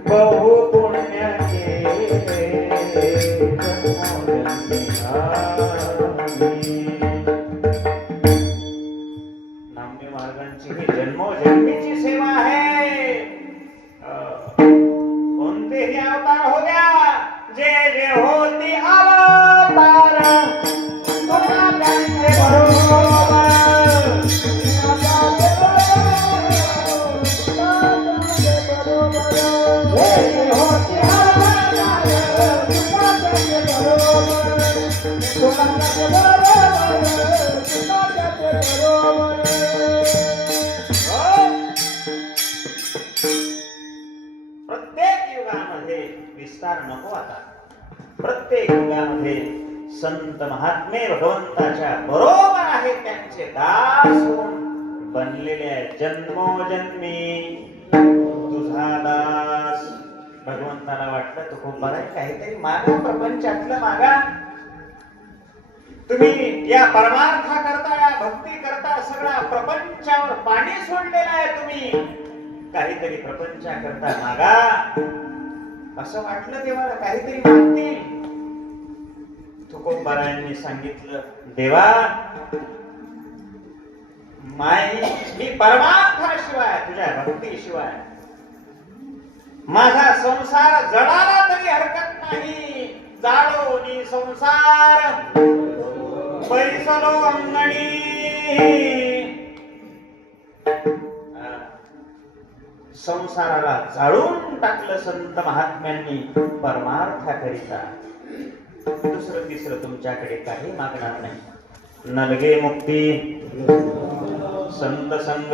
बहु पुण्य केले, जन्मोजन्मी आम्ही. नामदेव महाराजांची ही जन्मोजन्मीची सेवा आहे. कोणतेही अवतार हो द्या, जे जे होती अवतार तुला त्यांचे बरोबर. प्रत्येक युगामध्ये विस्तार नको आता. प्रत्येक युगामध्ये संत महात्मे भगवंताच्या बरोबर आहे, त्यांचे दास होऊन बनलेले आहे. जन्मोजन्मी तुझा दास. भगवंताला वाटलं तू खूप बरं आहे, काहीतरी मागा, प्रपंचातलं मागा. तुम्ही या परमार्था करता, या भक्ती करता, सगळा प्रपंचावर पाणी सोडलेलं आहे. तुम्ही काहीतरी प्रपंचा करता मागा. असं वाटलं देवाला काहीतरी मागतील. तुकोबारायांनी सांगितलं, देवा मी परमार्थाशिवाय, तुझ्या भक्तीशिवाय माझा संसार जळाला तरी हरकत नाही. जाळोनी संसार पैसलो अंगणी. संसाराला जाळून टाकलं संत महात्म्यांनी परमार्थाकरिता. दुसरं तिसरं तुमच्याकडे काही मागणार नाही. नलगे मुक्ती, संत संग,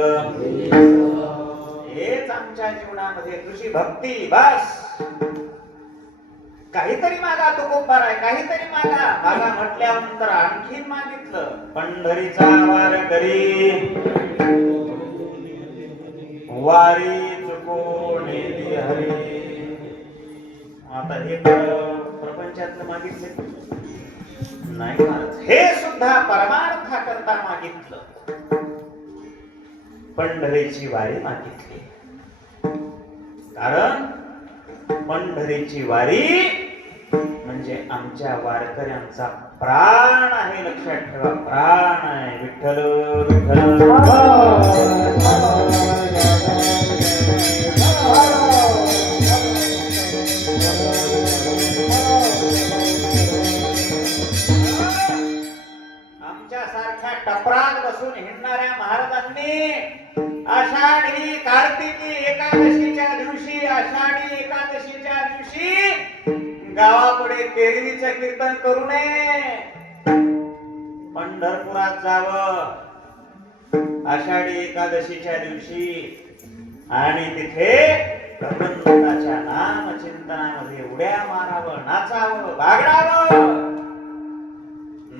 हेच आमच्या जीवनामध्ये तुझी भक्ती. बस काहीतरी मागा. तो कोपार आहे, काहीतरी मागा. मागा म्हटल्यानंतर आणखीन मागितलं. पंढरीचा वार करी वारी चुकोने हरी. आता हे प्रपंचातलं मागितले नाही महाराज, हे सुद्धा परमार्था करता मागितलं. पंढरीची वारी मागितली. कारण पंढरीची वारी म्हणजे आमच्या वारकऱ्यांचा प्राण आहे. लक्षात ठेवा, प्राण आहे. विठ्ठल विठ्ठल. आमच्यासारख्या टपरात बसून हिंडणाऱ्या महाराजांनी आषाढी कार्तिकी एकादशीच्या दिवशी, आषाढी एकादशीच्या दिवशी गावापुढे तेरवीचं कीर्तन करू नये. पंढरपुरात जावं आषाढी एकादशीच्या दिवशी आणि तिथे भगवंताच्या नामचिंतनामध्ये उड्या मारावं, नाचावं, बागडावं.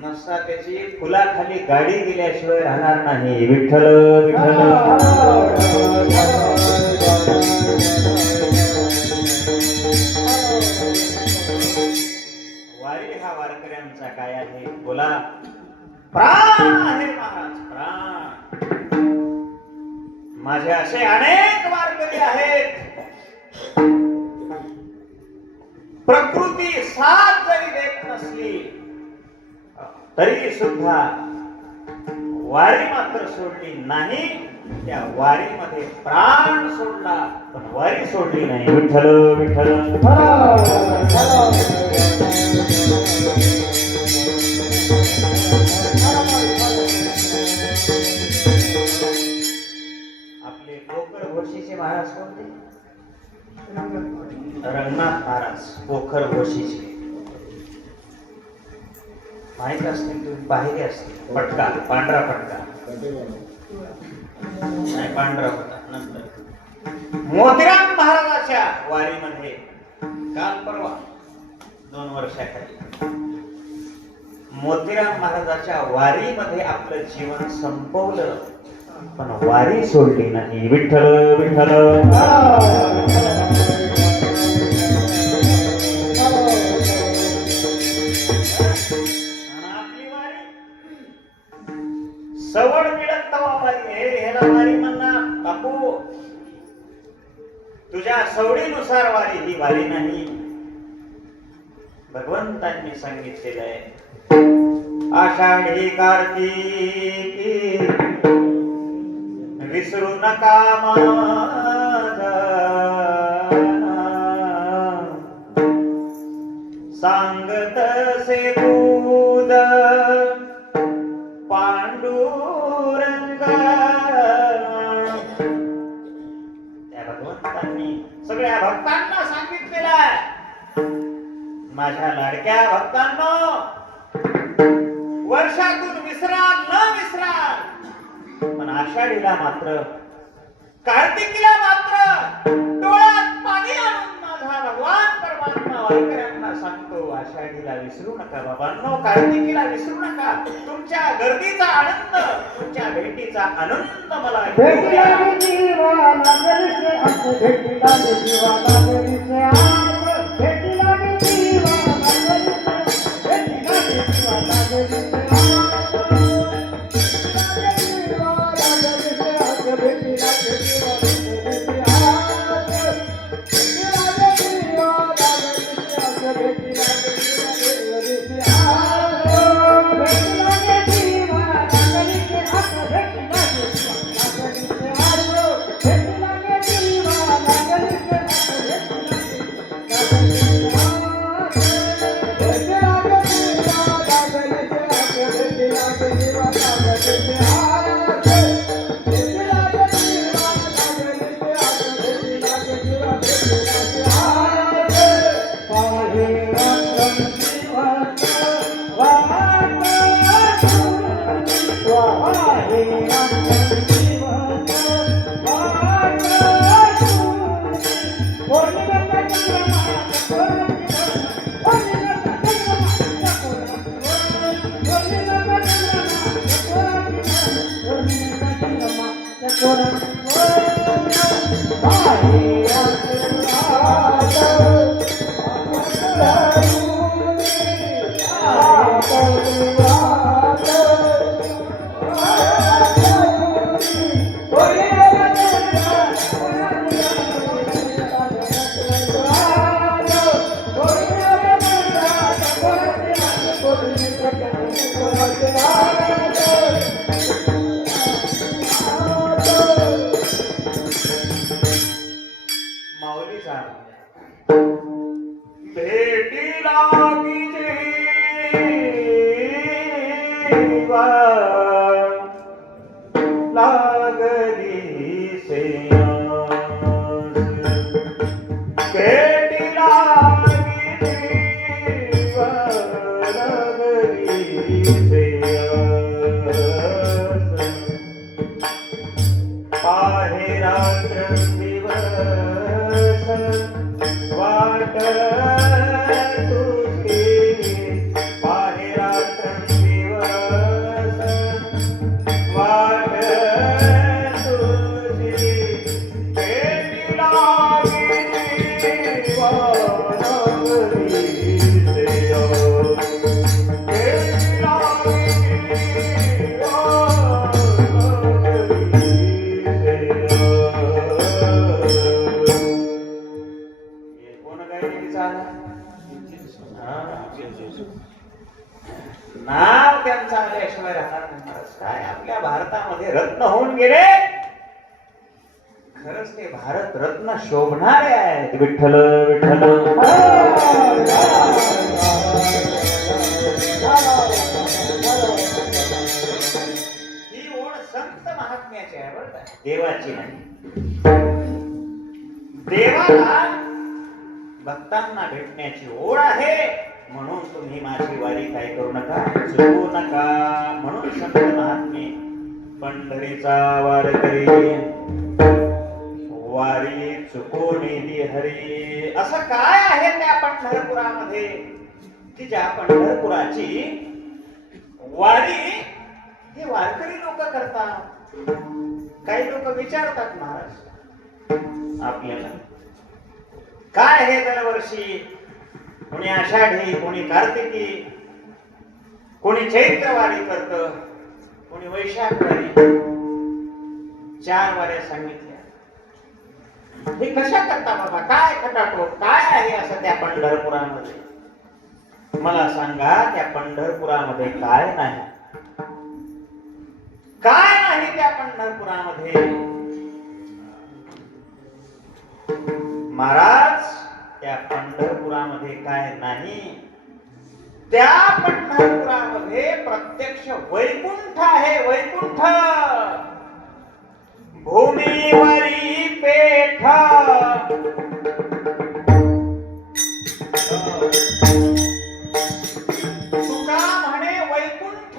नसता त्याची फुलाखाली गाडी दिल्याशिवाय राहणार नाही. विठ्ठल विठ्ठल. वारी हा वारकऱ्यांचा काय आहे बोला. प्राण आहे महाराज, प्राण. माझे असे अनेक वारकरी आहेत, प्रकृती साथ जरी देत नसली तरी सुद्धा वारी मात्र सोडली नाही. त्या वारीमध्ये प्राण सोडला पण वारी सोडली नाही. विठ्ठल विठ्ठल. आपले पोखर घोशीचे महाराज कोणते? रंगनाथ महाराज पोखर घोशीचे. माहित असतील तुम्ही, पाहिले असतील. पटका, पांढरा पटका नाही, पांढरा होता. नंतर मोतीराम महाराजाच्या वारीमध्ये काल परवा 2 वर्षाखाली मोतीराम महाराजाच्या वारीमध्ये आपलं जीवन संपवलं पण वारी सोडली नाही. विठ्ठल विठ्ठल. सवड मिळत तवा वारी. ह्याला वारी म्हणणार बापू, तुझ्या सवडीनुसार वारी ही वारी नाही. भगवंतांनी सांगितलेलं आहे, आषाढी कार्तिकी विसरू नका माझा, सांगत से दूध पांडुरंग. त्या भगवंतांनी सगळ्या भक्तांना सांगितलेलं आहे, माझ्या लाडक्या भक्तांनो, वर्षातून विसराल न विसराल पण आषाढीला मात्र, कार्तिकीला मात्र डोळ्यात पाणी आणून माझा भगवान परमात्मा वारकऱ्यांना सांगतो, आषाढीला विसरू नका बाबांनो, कार्तिकीला विसरू नका. तुमच्या गर्दीचा आनंद, तुमच्या भेटीचा आनंद मला वाट आल्याशिवाय राहणार नाही महाराज. काय आपल्या भारतामध्ये रत्न होऊन गेले. खरंच ते भारत रत्न शोभणारे आहेत. विठ्ठल विठ्ठल. ही ओढ संत महात्म्याची आहे बरं का, देवाची नाही. देवाला भक्तांना भेटण्याची ओढ आहे. म्हणून तुम्ही माझी वारी काय करू नका, चुकू नका. म्हणून संत महात्मे पंढरीचा वारकरी वारी चुकोनी हरी. असं काय आहे त्या पंढरपुरामध्ये की ज्या पंढरपुराची वारी हे वारकरी लोक करतात. काही लोक विचारतात महाराज आपल्याला, काय हे दरवर्षी कोणी आषाढी, कोणी कार्तिकी, कोणी चैत्र वारी करत, कोणी वैशाख वारी. 4 वाऱ्या सांगितल्या. हे कशा करता बाबा, काय खटाटोप काय आहे असं त्या पंढरपुरामध्ये? मला सांगा, त्या पंढरपुरामध्ये काय नाही, काय नाही त्या पंढरपुरामध्ये? महाराज, त्या पंढरपुरामध्ये काय नाही? त्या पंढरपुरामध्ये प्रत्यक्ष वैकुंठ आहे. वैकुंठ भूमीवरी पेठ. तुका म्हणे वैकुंठ.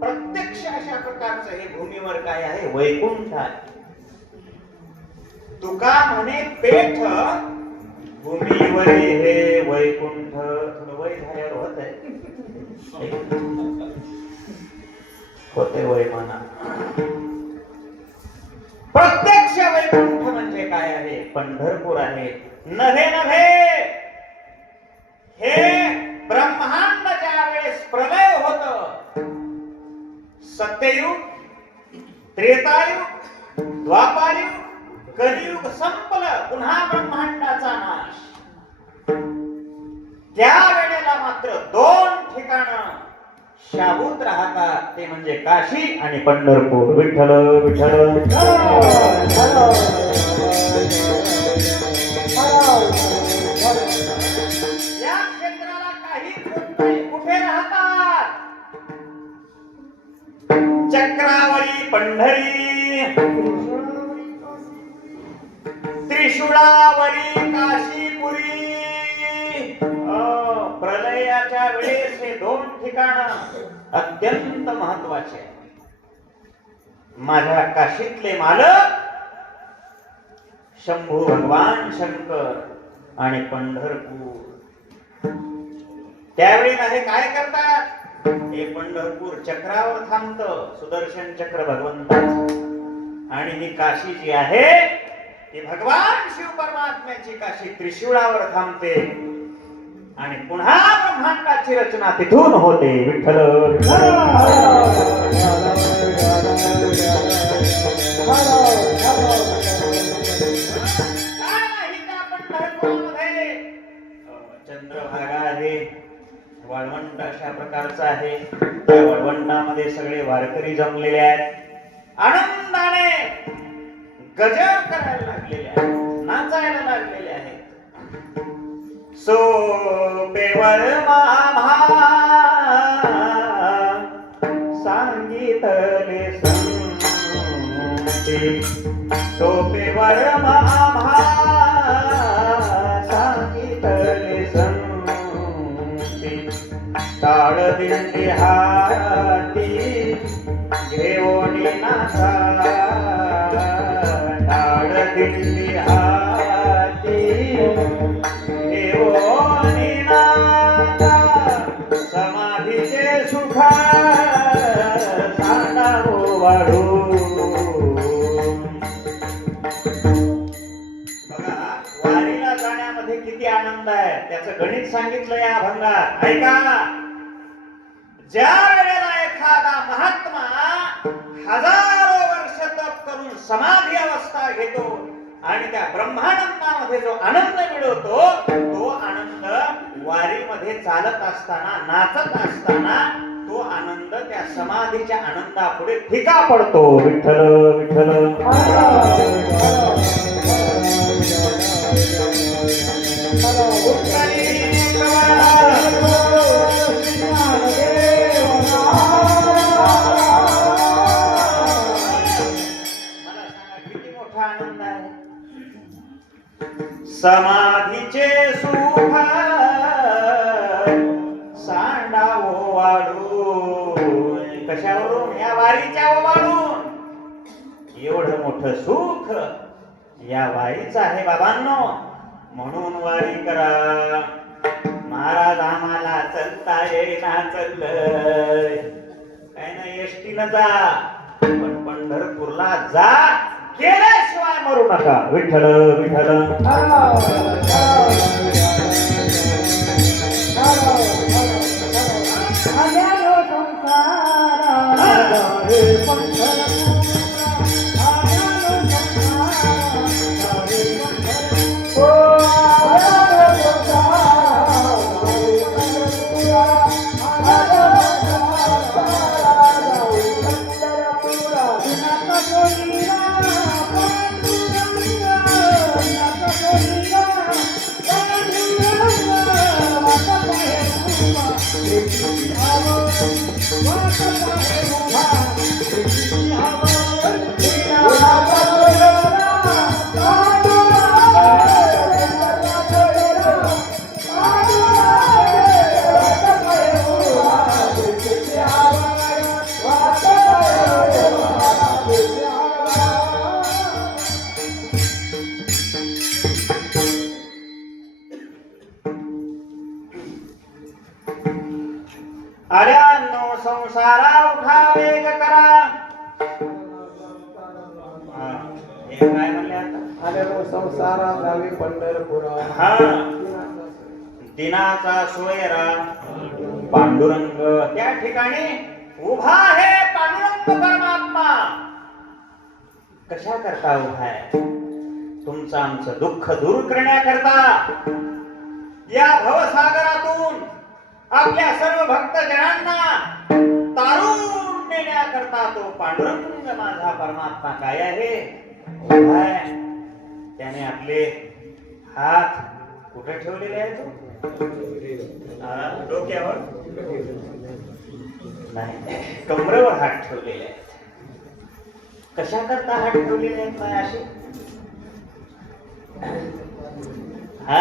प्रत्यक्ष अशा प्रकारचं हे भूमीवर काय आहे? वैकुंठ आहे. तुका म्हणे पेठ, भूमीवरी हे वैकुंठ. थोडं वय झाल्यावर होत आहे, होते वय म्हणा. प्रत्यक्ष वैकुंठ म्हणजे काय आहे? पंढरपूर आहे. नव्हे नव्हे, हे ब्रह्मांड ज्या वेळेस प्रलय होत, सत्ययुग, त्रेतायुग, द्वापारयुग, कलियुग संपलं, पुन्हा ब्रह्मांडाचा नाश. त्या वेळेला मात्र 2 ठिकाणं शाबूत राहतात. ते म्हणजे काशी आणि पंढरपूर. विठ्ठल विठ्ठल. या क्षेत्राला काहीच होत नाही. कुठे राहतात? चक्रावरी पंढरी, त्रिशूळावरी काशीपुरी. प्रलयाच्या वेळेस हे 2 ठिकाण अत्यंत महत्वाचे आहे. माझ्या काशीतले मालक शंभू भगवान शंकर आणि पंढरपूर. त्यावेळी हे काय करतात? हे पंढरपूर चक्रावर थांबतं, सुदर्शन चक्र भगवंताचं. आणि ही काशी जी आहे ती भगवान शिव परमात्म्याची काशी त्रिशूळावर थांबते. आणि पुन्हा ब्रह्मांडाची रचना तिथून होते. विठ्ठल चंद्रभागा आहे, वाळवंट अशा प्रकारचा आहे. त्या वाळवंटामध्ये सगळे वारकरी जमलेले आहेत. आनंदाने गजर करायला लागलेले आहेत, नाचायला लागलेले आहेत. सोपेवर मामा सांगितले संते, सोपेवर मामा सांगितले संते. ताळ दिंडी हाती घेऊन नाचा, ताळ दिंडी हाती समाधीचे सुख सांडावो वाढू. बघा, वारीला जाण्यामध्ये किती आनंद आहे त्याचं गणित सांगितलं या अभंगात. ऐका, ज्या वेळेला एखादा महात्मा हजारो वर्ष तप करून समाधी अवस्था घेतो आणि त्या ब्रह्मानंदामध्ये जो आनंद मिळवतो, तो आनंद वारीमध्ये चालत असताना, नाचत असताना तो आनंद त्या समाधीच्या आनंदापुढे फिका पडतो. विठ्ठल विठ्ठल मला सांगा किती मोठा आनंद आहे. समाधीचे सुख सांडावो वाढून. कशावरून? या वारीच्या वाढून. एवढं मोठं सुख या वारीचं आहे बाबांनो. म्हणून वारी करा. महाराज आम्हाला चलता येईना चाललंय. काय नाही एसटीनं जा, पण पंढरपूरला जा, केल्याशिवाय मरू नका. विठ्ठल विठ्ठल आर्यांनो संसारा उठा वेग करा. हे काय म्हणले आता? आल्यानो संसारा जावे पंढरपुरा. हा, दिनाचा सोयरा पांडुरंग त्या ठिकाणी उभा आहे. पांडुरंग परमात्मा कशा करता उभा आहे? तुमचं आमचं दुःख दूर करण्याकरता, या भवसागरातून आपल्या सर्व भक्तजनांना तारून नेण्याकरता तो पांडुरंग माझा परमात्मा काय आहे? उभा आहे. त्याने आपले हात कुठे ठेवलेले आहेत? डोक्यावर नाही, कमरेवर हात ठेवलेले आहेत. कशा करता हात ठेवलेले आहेत काय असे? हा,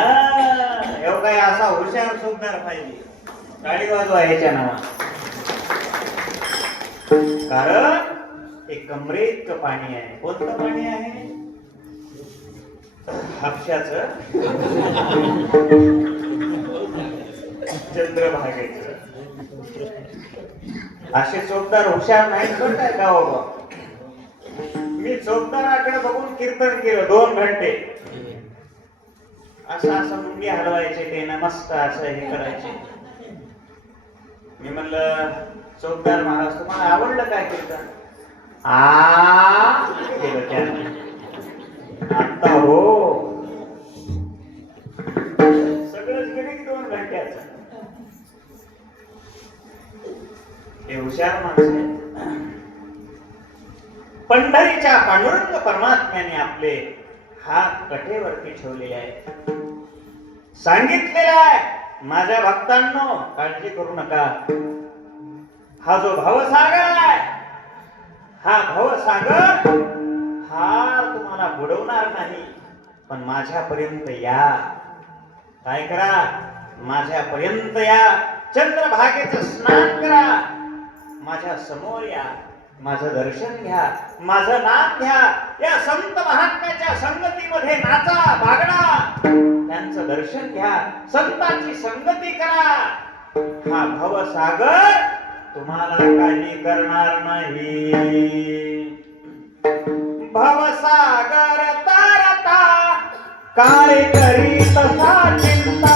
एवढं काय असा हुशार सुधार पाहिजे. गाडी वाजवा याच्या नावा. कारण एक कमरे इतकं पाणी आहे. कोणतं पाणी आहे? हापशाचं, चंद्रभागेचं. असे चोपदार हुशार नाहीत बरं काय गावा. मी चोपदाराकडे बघून कीर्तन केलं 2 घंटे. असं मुंडी हलवायचे ते ना, मस्त असं हे करायचे. मी म्हणलं चौकदार महाराज तुम्हाला आवडलं काय कीर्तन? केलं त्याने. आता हो सगळंच गेले 2 घंट्याचं. हे हुशार माणसं आहेत. पंढरीच्या पांडुरंग परमात्म्याने आपले हात कठेवरती ठेवलेले आहेत. सांगितलेलं आहे माझ्या भक्तांनो काळजी करू नका. हा जो भवसागर आहे, हा भवसागर हा तुम्हाला बुडवणार नाही. पण माझ्यापर्यंत या. काय करा? माझ्यापर्यंत या. चंद्रभागेचं स्नान करा. माझ्या समोर या. माझं दर्शन घ्या. माझं नाम घ्या. या संत महात्म्याच्या संगतीमध्ये नाचा, बागडा. त्यांचं दर्शन घ्या. संतांची संगती करा. हा भवसागर तुम्हाला काही करणार नाही. भवसागर तारता काय करी तसा चिंता.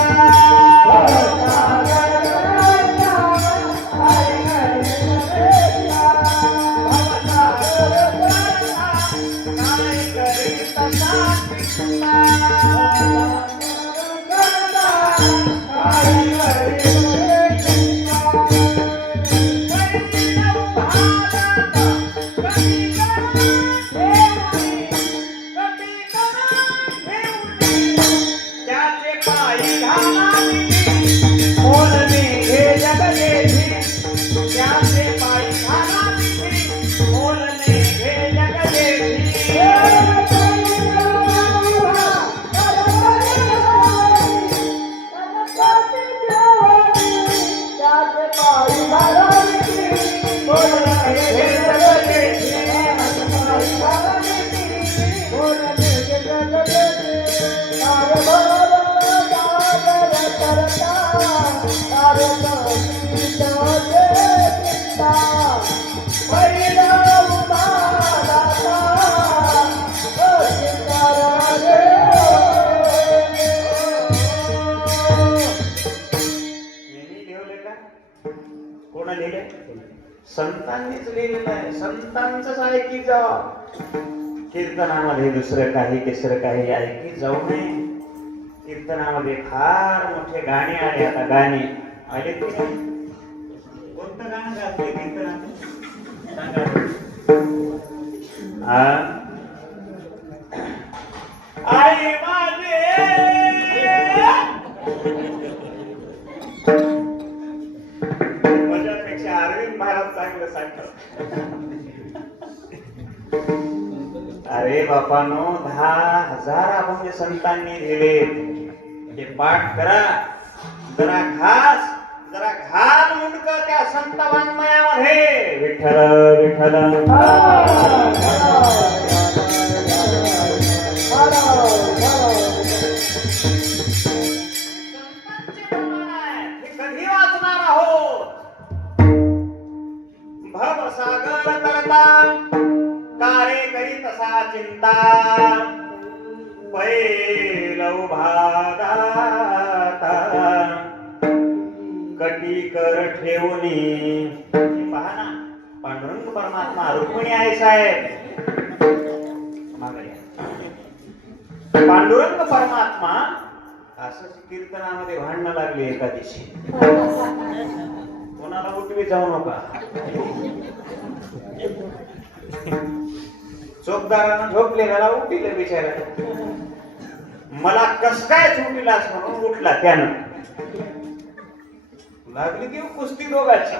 संतांनीच लिहिलेलं आहे, संतांचंच ऐकी जाव. कीर्तनामध्ये दुसरं काही तिसरं काही ऐकी जाऊ नये. कीर्तनामध्ये फार मोठे गाणे आले. आता गाणे आले की नाही? कोणतं गाणं गाते कीर्तनात सांगा. आई माझे माझ्यापेक्षा अरविंद महाराज चांगलं सांगतात. अरे बापानो, 10,000 अभंग संतांनी दिले. ते पाठ करा. जरा घाल मुंडक त्या संत वाङ्मयामध्ये. विठ्ठल विठ्ठल कधी वाचणार आहोत. भवसागर तरता कारे करी तसा चिंता. पैल उभा दाता कटी कर ठेवणी. पहा ना, पांडुरंग परमात्मा रुक्मिणी आहे साहेब. पांडुरंग परमात्मा असं कीर्तनामध्ये भांडणं लागली एका दिवशी. कोणाला उठवी जाऊ नका. चोपदारानं झोपलेला उठिलं बिचारा. मला कस काय झोपीलास म्हणून उठला त्यानं. लागली की कुस्ती दोघाची.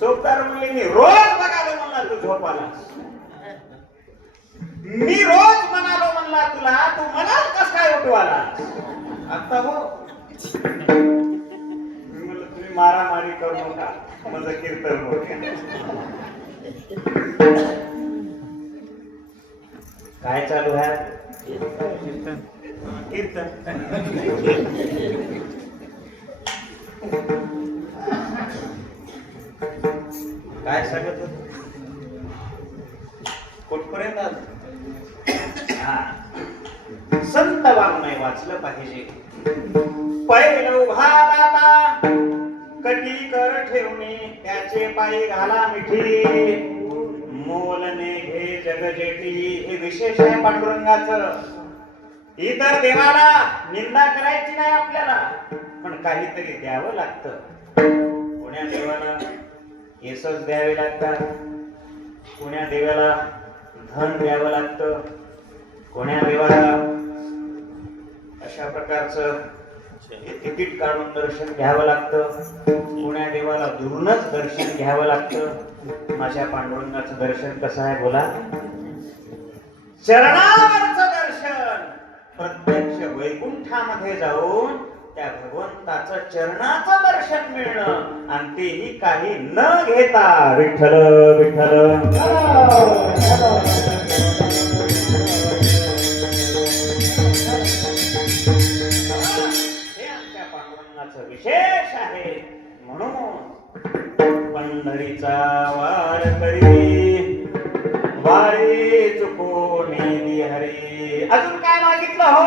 चोपदार म्हणले, मी रोज बघालो म्हणला तू झोपाला. मी रोज म्हणालो म्हणला तुला, तू मला कस काय उठवाला. आता हो म्हणलं तुम्ही मारामारी करू नका, माझं कीर्तन होत. काय चालू आहे? कीर्तन. काय सांगत होत? कुठपर्यंत आलं? संत वाङ्मय वाचलं पाहिजे. पैल उभा दाता कटी कर ठेवणे. त्याचे पायी घाला मिठी. मोलने घे जगजेटी. हे विशेष आहे पांडुरंगाचं. इतर देवाला निंदा करायची नाही आपल्याला, पण काहीतरी द्यावं लागतं. कोण्या देवाला केसच द्यावे लागतात, कोण्या देवाला धन द्यावं लागतं, कोण्या देवाला अशा प्रकारचं तिकीट काढून दर्शन घ्यावं लागतं, कोण्या देवाला दुरूनच दर्शन घ्यावं लागतं. माझ्या पांडुरंगाचं दर्शन कसं आहे बोला? चरणावरचं दर्शन. प्रत्यक्ष वैकुंठामध्ये जाऊन त्या भगवंताचं चरणाचं दर्शन मिळणं, आणि तेही काही न घेता. विठ्ठल विठ्ठल हे आमच्या पांडुरंगाचं विशेष आहे. म्हणून पंढरीचा वार करी वारी चुकोनी हरी. अजून काय मागितलं हो?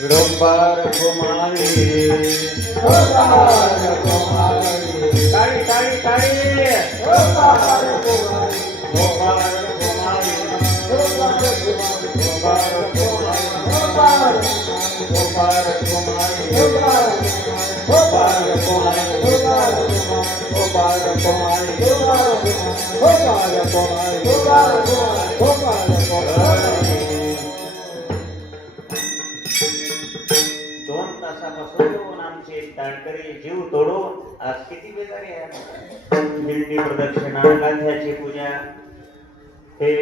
विडोंबार कुमारी टाळी टाळी टाळी गोपाळ कुमारी गोपाळ दोन तासापासून आमचे ताडकरी जीव तोडून आज किती बेजारी आहे. दिंडी प्रदक्षिणा, गांध्याची पूजा, हे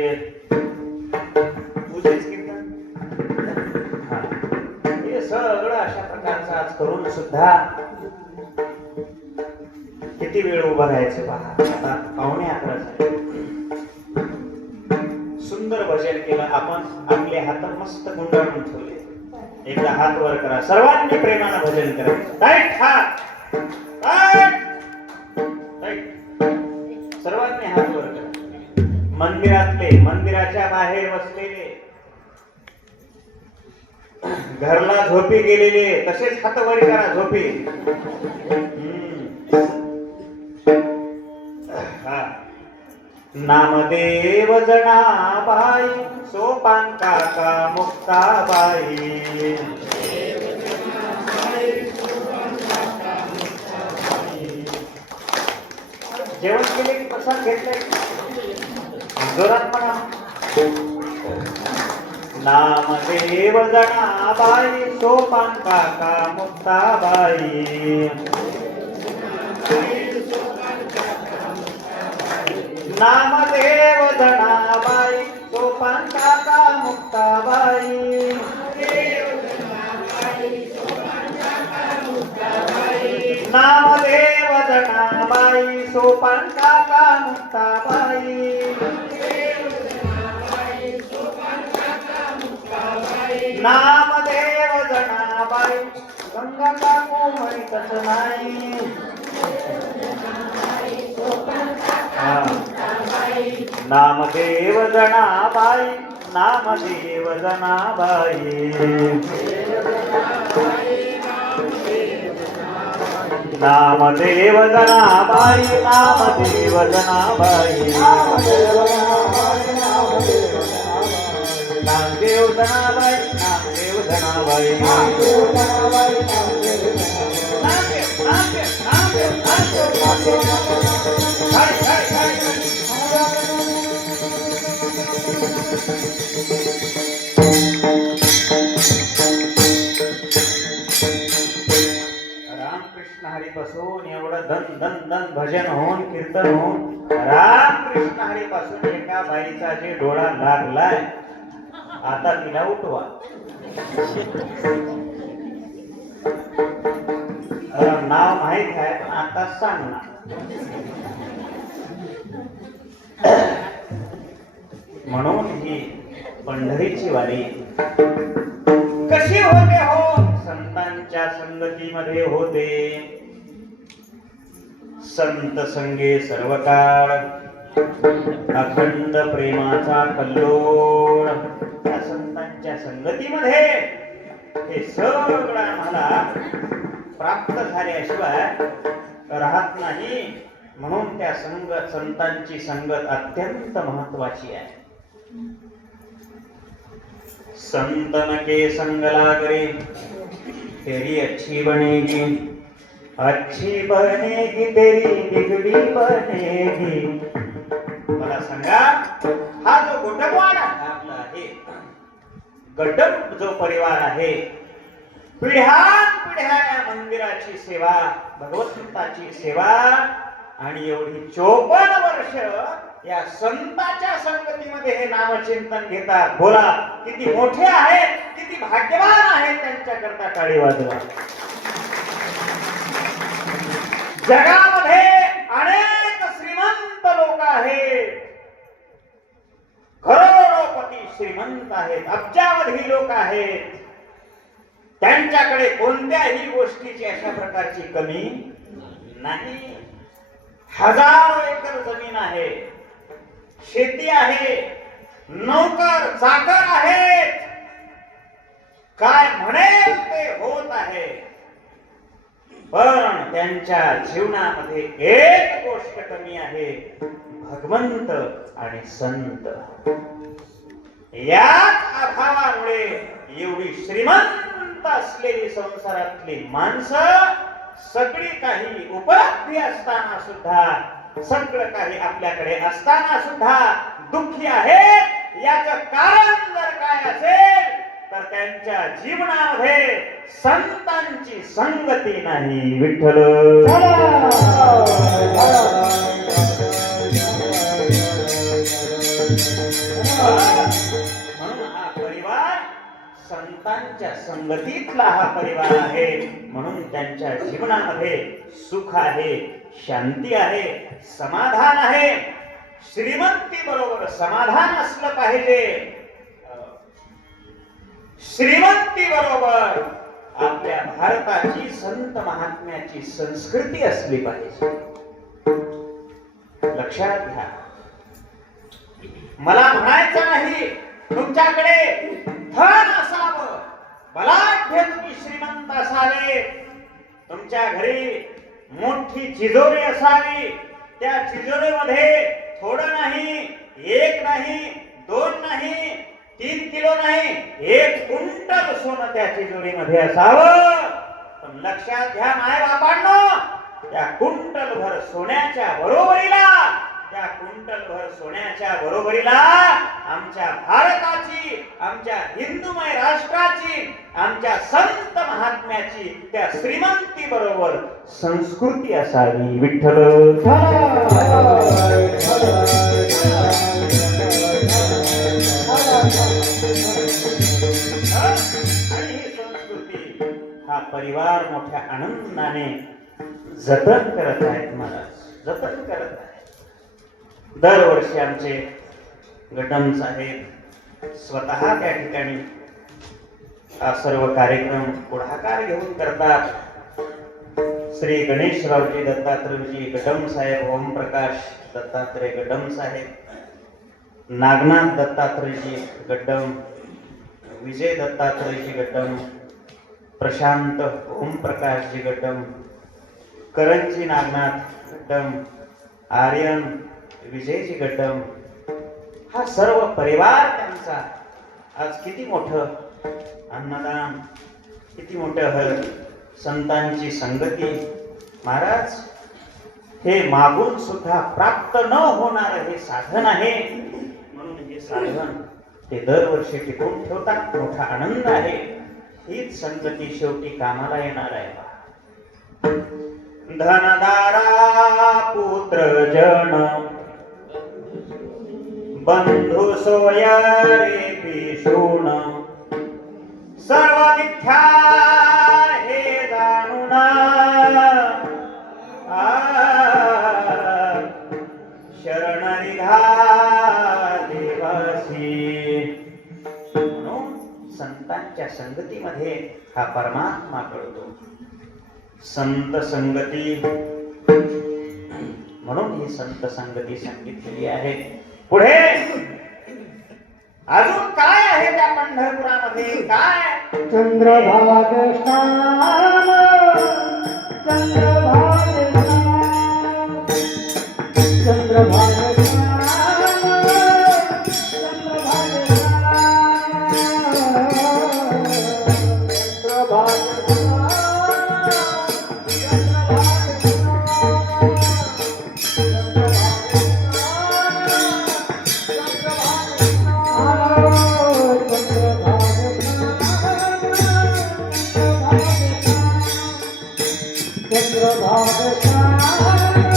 पूजेच कीर्तन, हे सगळं अशा प्रकारचं आज करून सुद्धा किती वेळ उभा राहायचं पहा. आता 11:15 झाले. सुंदर भजन केलं आपण. आपले हात मस्त गुंडाळून ठेवले. एकदा हात वर करा, सर्वांनी प्रेमानं भजन करा. राईट हात, सर्वांनी हात वर करा. मंदिरातले, मंदिराच्या बाहेर बसलेले, घरला झोपी गेलेले तसेच हात वर करा. झोपी नामदेव जनाबाई सोपान काका मुक्ताबाई. जेवण केले की प्रसाद घेतलाय? जोरात म्हणा. नामदेव जनाबाई सोपान काका मुक्ताबाई. नामदेव जनाबाई सोपान काका मुक्ताबाई. नामदेव जनाबाई सोपान काका मुक्ताबाई. नामदेव जनाबाई गंगा काकू म्हणतच नाही. नामदेव जनाबाई, नामदेव जनाबाई. नामदेव जनाबाई, नामदेव जनाबाई. नामदेव जनाबाई, नामदेव जनाबाई. रामकृष्ण हरी पासून एवढं धन धन धन भजन होऊन, कीर्तन होऊन, रामकृष्ण हरी पासून एका बाईचा जे डोळा लागलाय, आता तिला उठवा. नाव माहित आहे पण आता सांग ना. म्हणून ही पंढरीची वारी कशी होते हो? संतांच्या संगतीमध्ये होते. संत संगे सर्व काळ अखंड प्रेमाचा कल्लोळ. त्या संतांच्या संगतीमध्ये हे सगळं आम्हाला प्राप्त झाल्याशिवाय राहत नाही. म्हणून त्या संतांची संगत अत्यंत महत्वाची आहे. संतन के संग लागरे तेरी अच्छी बनेगी, अच्छी बनेगी तेरी बिगड़ी बनेगी. मला सांगा, हा जो गोटकवाड आपला आहे, गटप जो परिवार आहे, पिढ्यानपिढ्या या मंदिराची सेवा, भगवंताची सेवा, आणि एवढी 54 वर्ष या संतांच्या संगतीमध्ये हे नामचिंतन घेतात. बोला, किती मोठे आहेत, किती भाग्यवान आहेत. त्यांच्याकरता टाळी वाजवा. जगामध्ये अनेक श्रीमंत लोक आहेत, करोडोपती श्रीमंत आहेत, अब्जावधी लोक आहेत. त्यांच्याकडे कोणत्याही गोष्टीची अशा प्रकारची कमी नाही. हजारो एकर जमीन आहे, शेती आहे, नोकर चाकर आहेत, काय म्हणेल ते होत आहे. पण त्यांच्या जीवनामध्ये एक गोष्ट कमी आहे, भगवंत आणि संत. याच अभावामुळे एवढी श्रीमंत असलेली संसारातली माणसं सगळी काही उपलब्धी असताना सुद्धा, सगळं काही आपल्याकडे असताना सुद्धा दुःखी आहेत. याचं कारण जर काय असेल तर त्यांच्या जीवनामध्ये संतांची संगती नाही. विठ्ठल म्हणून हा परिवार संतांच्या संगतीतला हा परिवार आहे. म्हणून त्यांच्या जीवनामध्ये सुख आहे, शांती आहे, समाधान आहे. श्रीमंती बरोबर समाधान असलं पाहिजे. श्रीमंती बरोबर आपल्या भारताची संत महात्म्याची संस्कृती असली पाहिजे. लक्षात घ्या, मला म्हणायचं नाही तुमच्याकडे धन असावं, बलाढ्य तुम्ही श्रीमंत असावे, तुमच्या घरी मोठी तिजोरी असावी, त्या तिजोरीमध्ये थोडं नाही, एक नाही, दोन नाही, 3 किलो नाही, 1 क्विंटल सोनं त्या तिजोरीमध्ये असावं. पण लक्षात घ्या माय बापांनो, त्या क्विंटल भर सोन्याच्या बरोबरीला, त्या क्विंटल भर सोन्याच्या बरोबरीला आमच्या भारताची, आमच्या हिंदूमय राष्ट्राची, आमच्या संत महात्म्याची त्या श्रीमंती बरोबर संस्कृती असावी. विठ्ठल आणि ही संस्कृती हा परिवार मोठ्या आनंदाने जतन करत आहेत. महाराज जतन करत आहेत. दरवर्षी आमचे गडम साहेब स्वतः त्या ठिकाणी हा सर्व कार्यक्रम पुढाकार घेऊन करतात. श्री गणेशरावजी दत्तात्रयजी गडम साहेब, ओमप्रकाश दत्तात्रय गडम साहेब, नागनाथ दत्तात्रयजी गड्डम, विजय दत्तात्रयजी गड्डम, प्रशांत ओमप्रकाशजी गड्डम, करंजी नागनाथ गड्डम, आर्यन विजयजी गड्डम, हा सर्व परिवार त्यांचा आज किती मोठं अन्नदान, किती मोठं संतांची संगती. महाराज हे मागून सुद्धा प्राप्त न होणार हे साधन आहे. म्हणून हे साधन ते दरवर्षी टिकवून ठेवतात. मोठा आनंद आहे. हीच संगती शेवटी कामाला येणार आहे. धनदारा पुत्र जन बंधू सोय रे पिशून, सर्व मिथ्या हे जाणून शरण निघा देवासी. म्हणून संतांच्या संगतीमध्ये हा परमात्मा कळतो. संत संगती, म्हणून ही संत संगती सांगितलेली आहे. पुढे अजून काय आहे त्या पंढरपुरामध्ये? काय चंद्रभाग स्नान, चंद्रभाग स्नान, चंद्रभाग स्नान, चंद्रभाग स्नान, चंद्रभाग चंद्रभाग स्नान.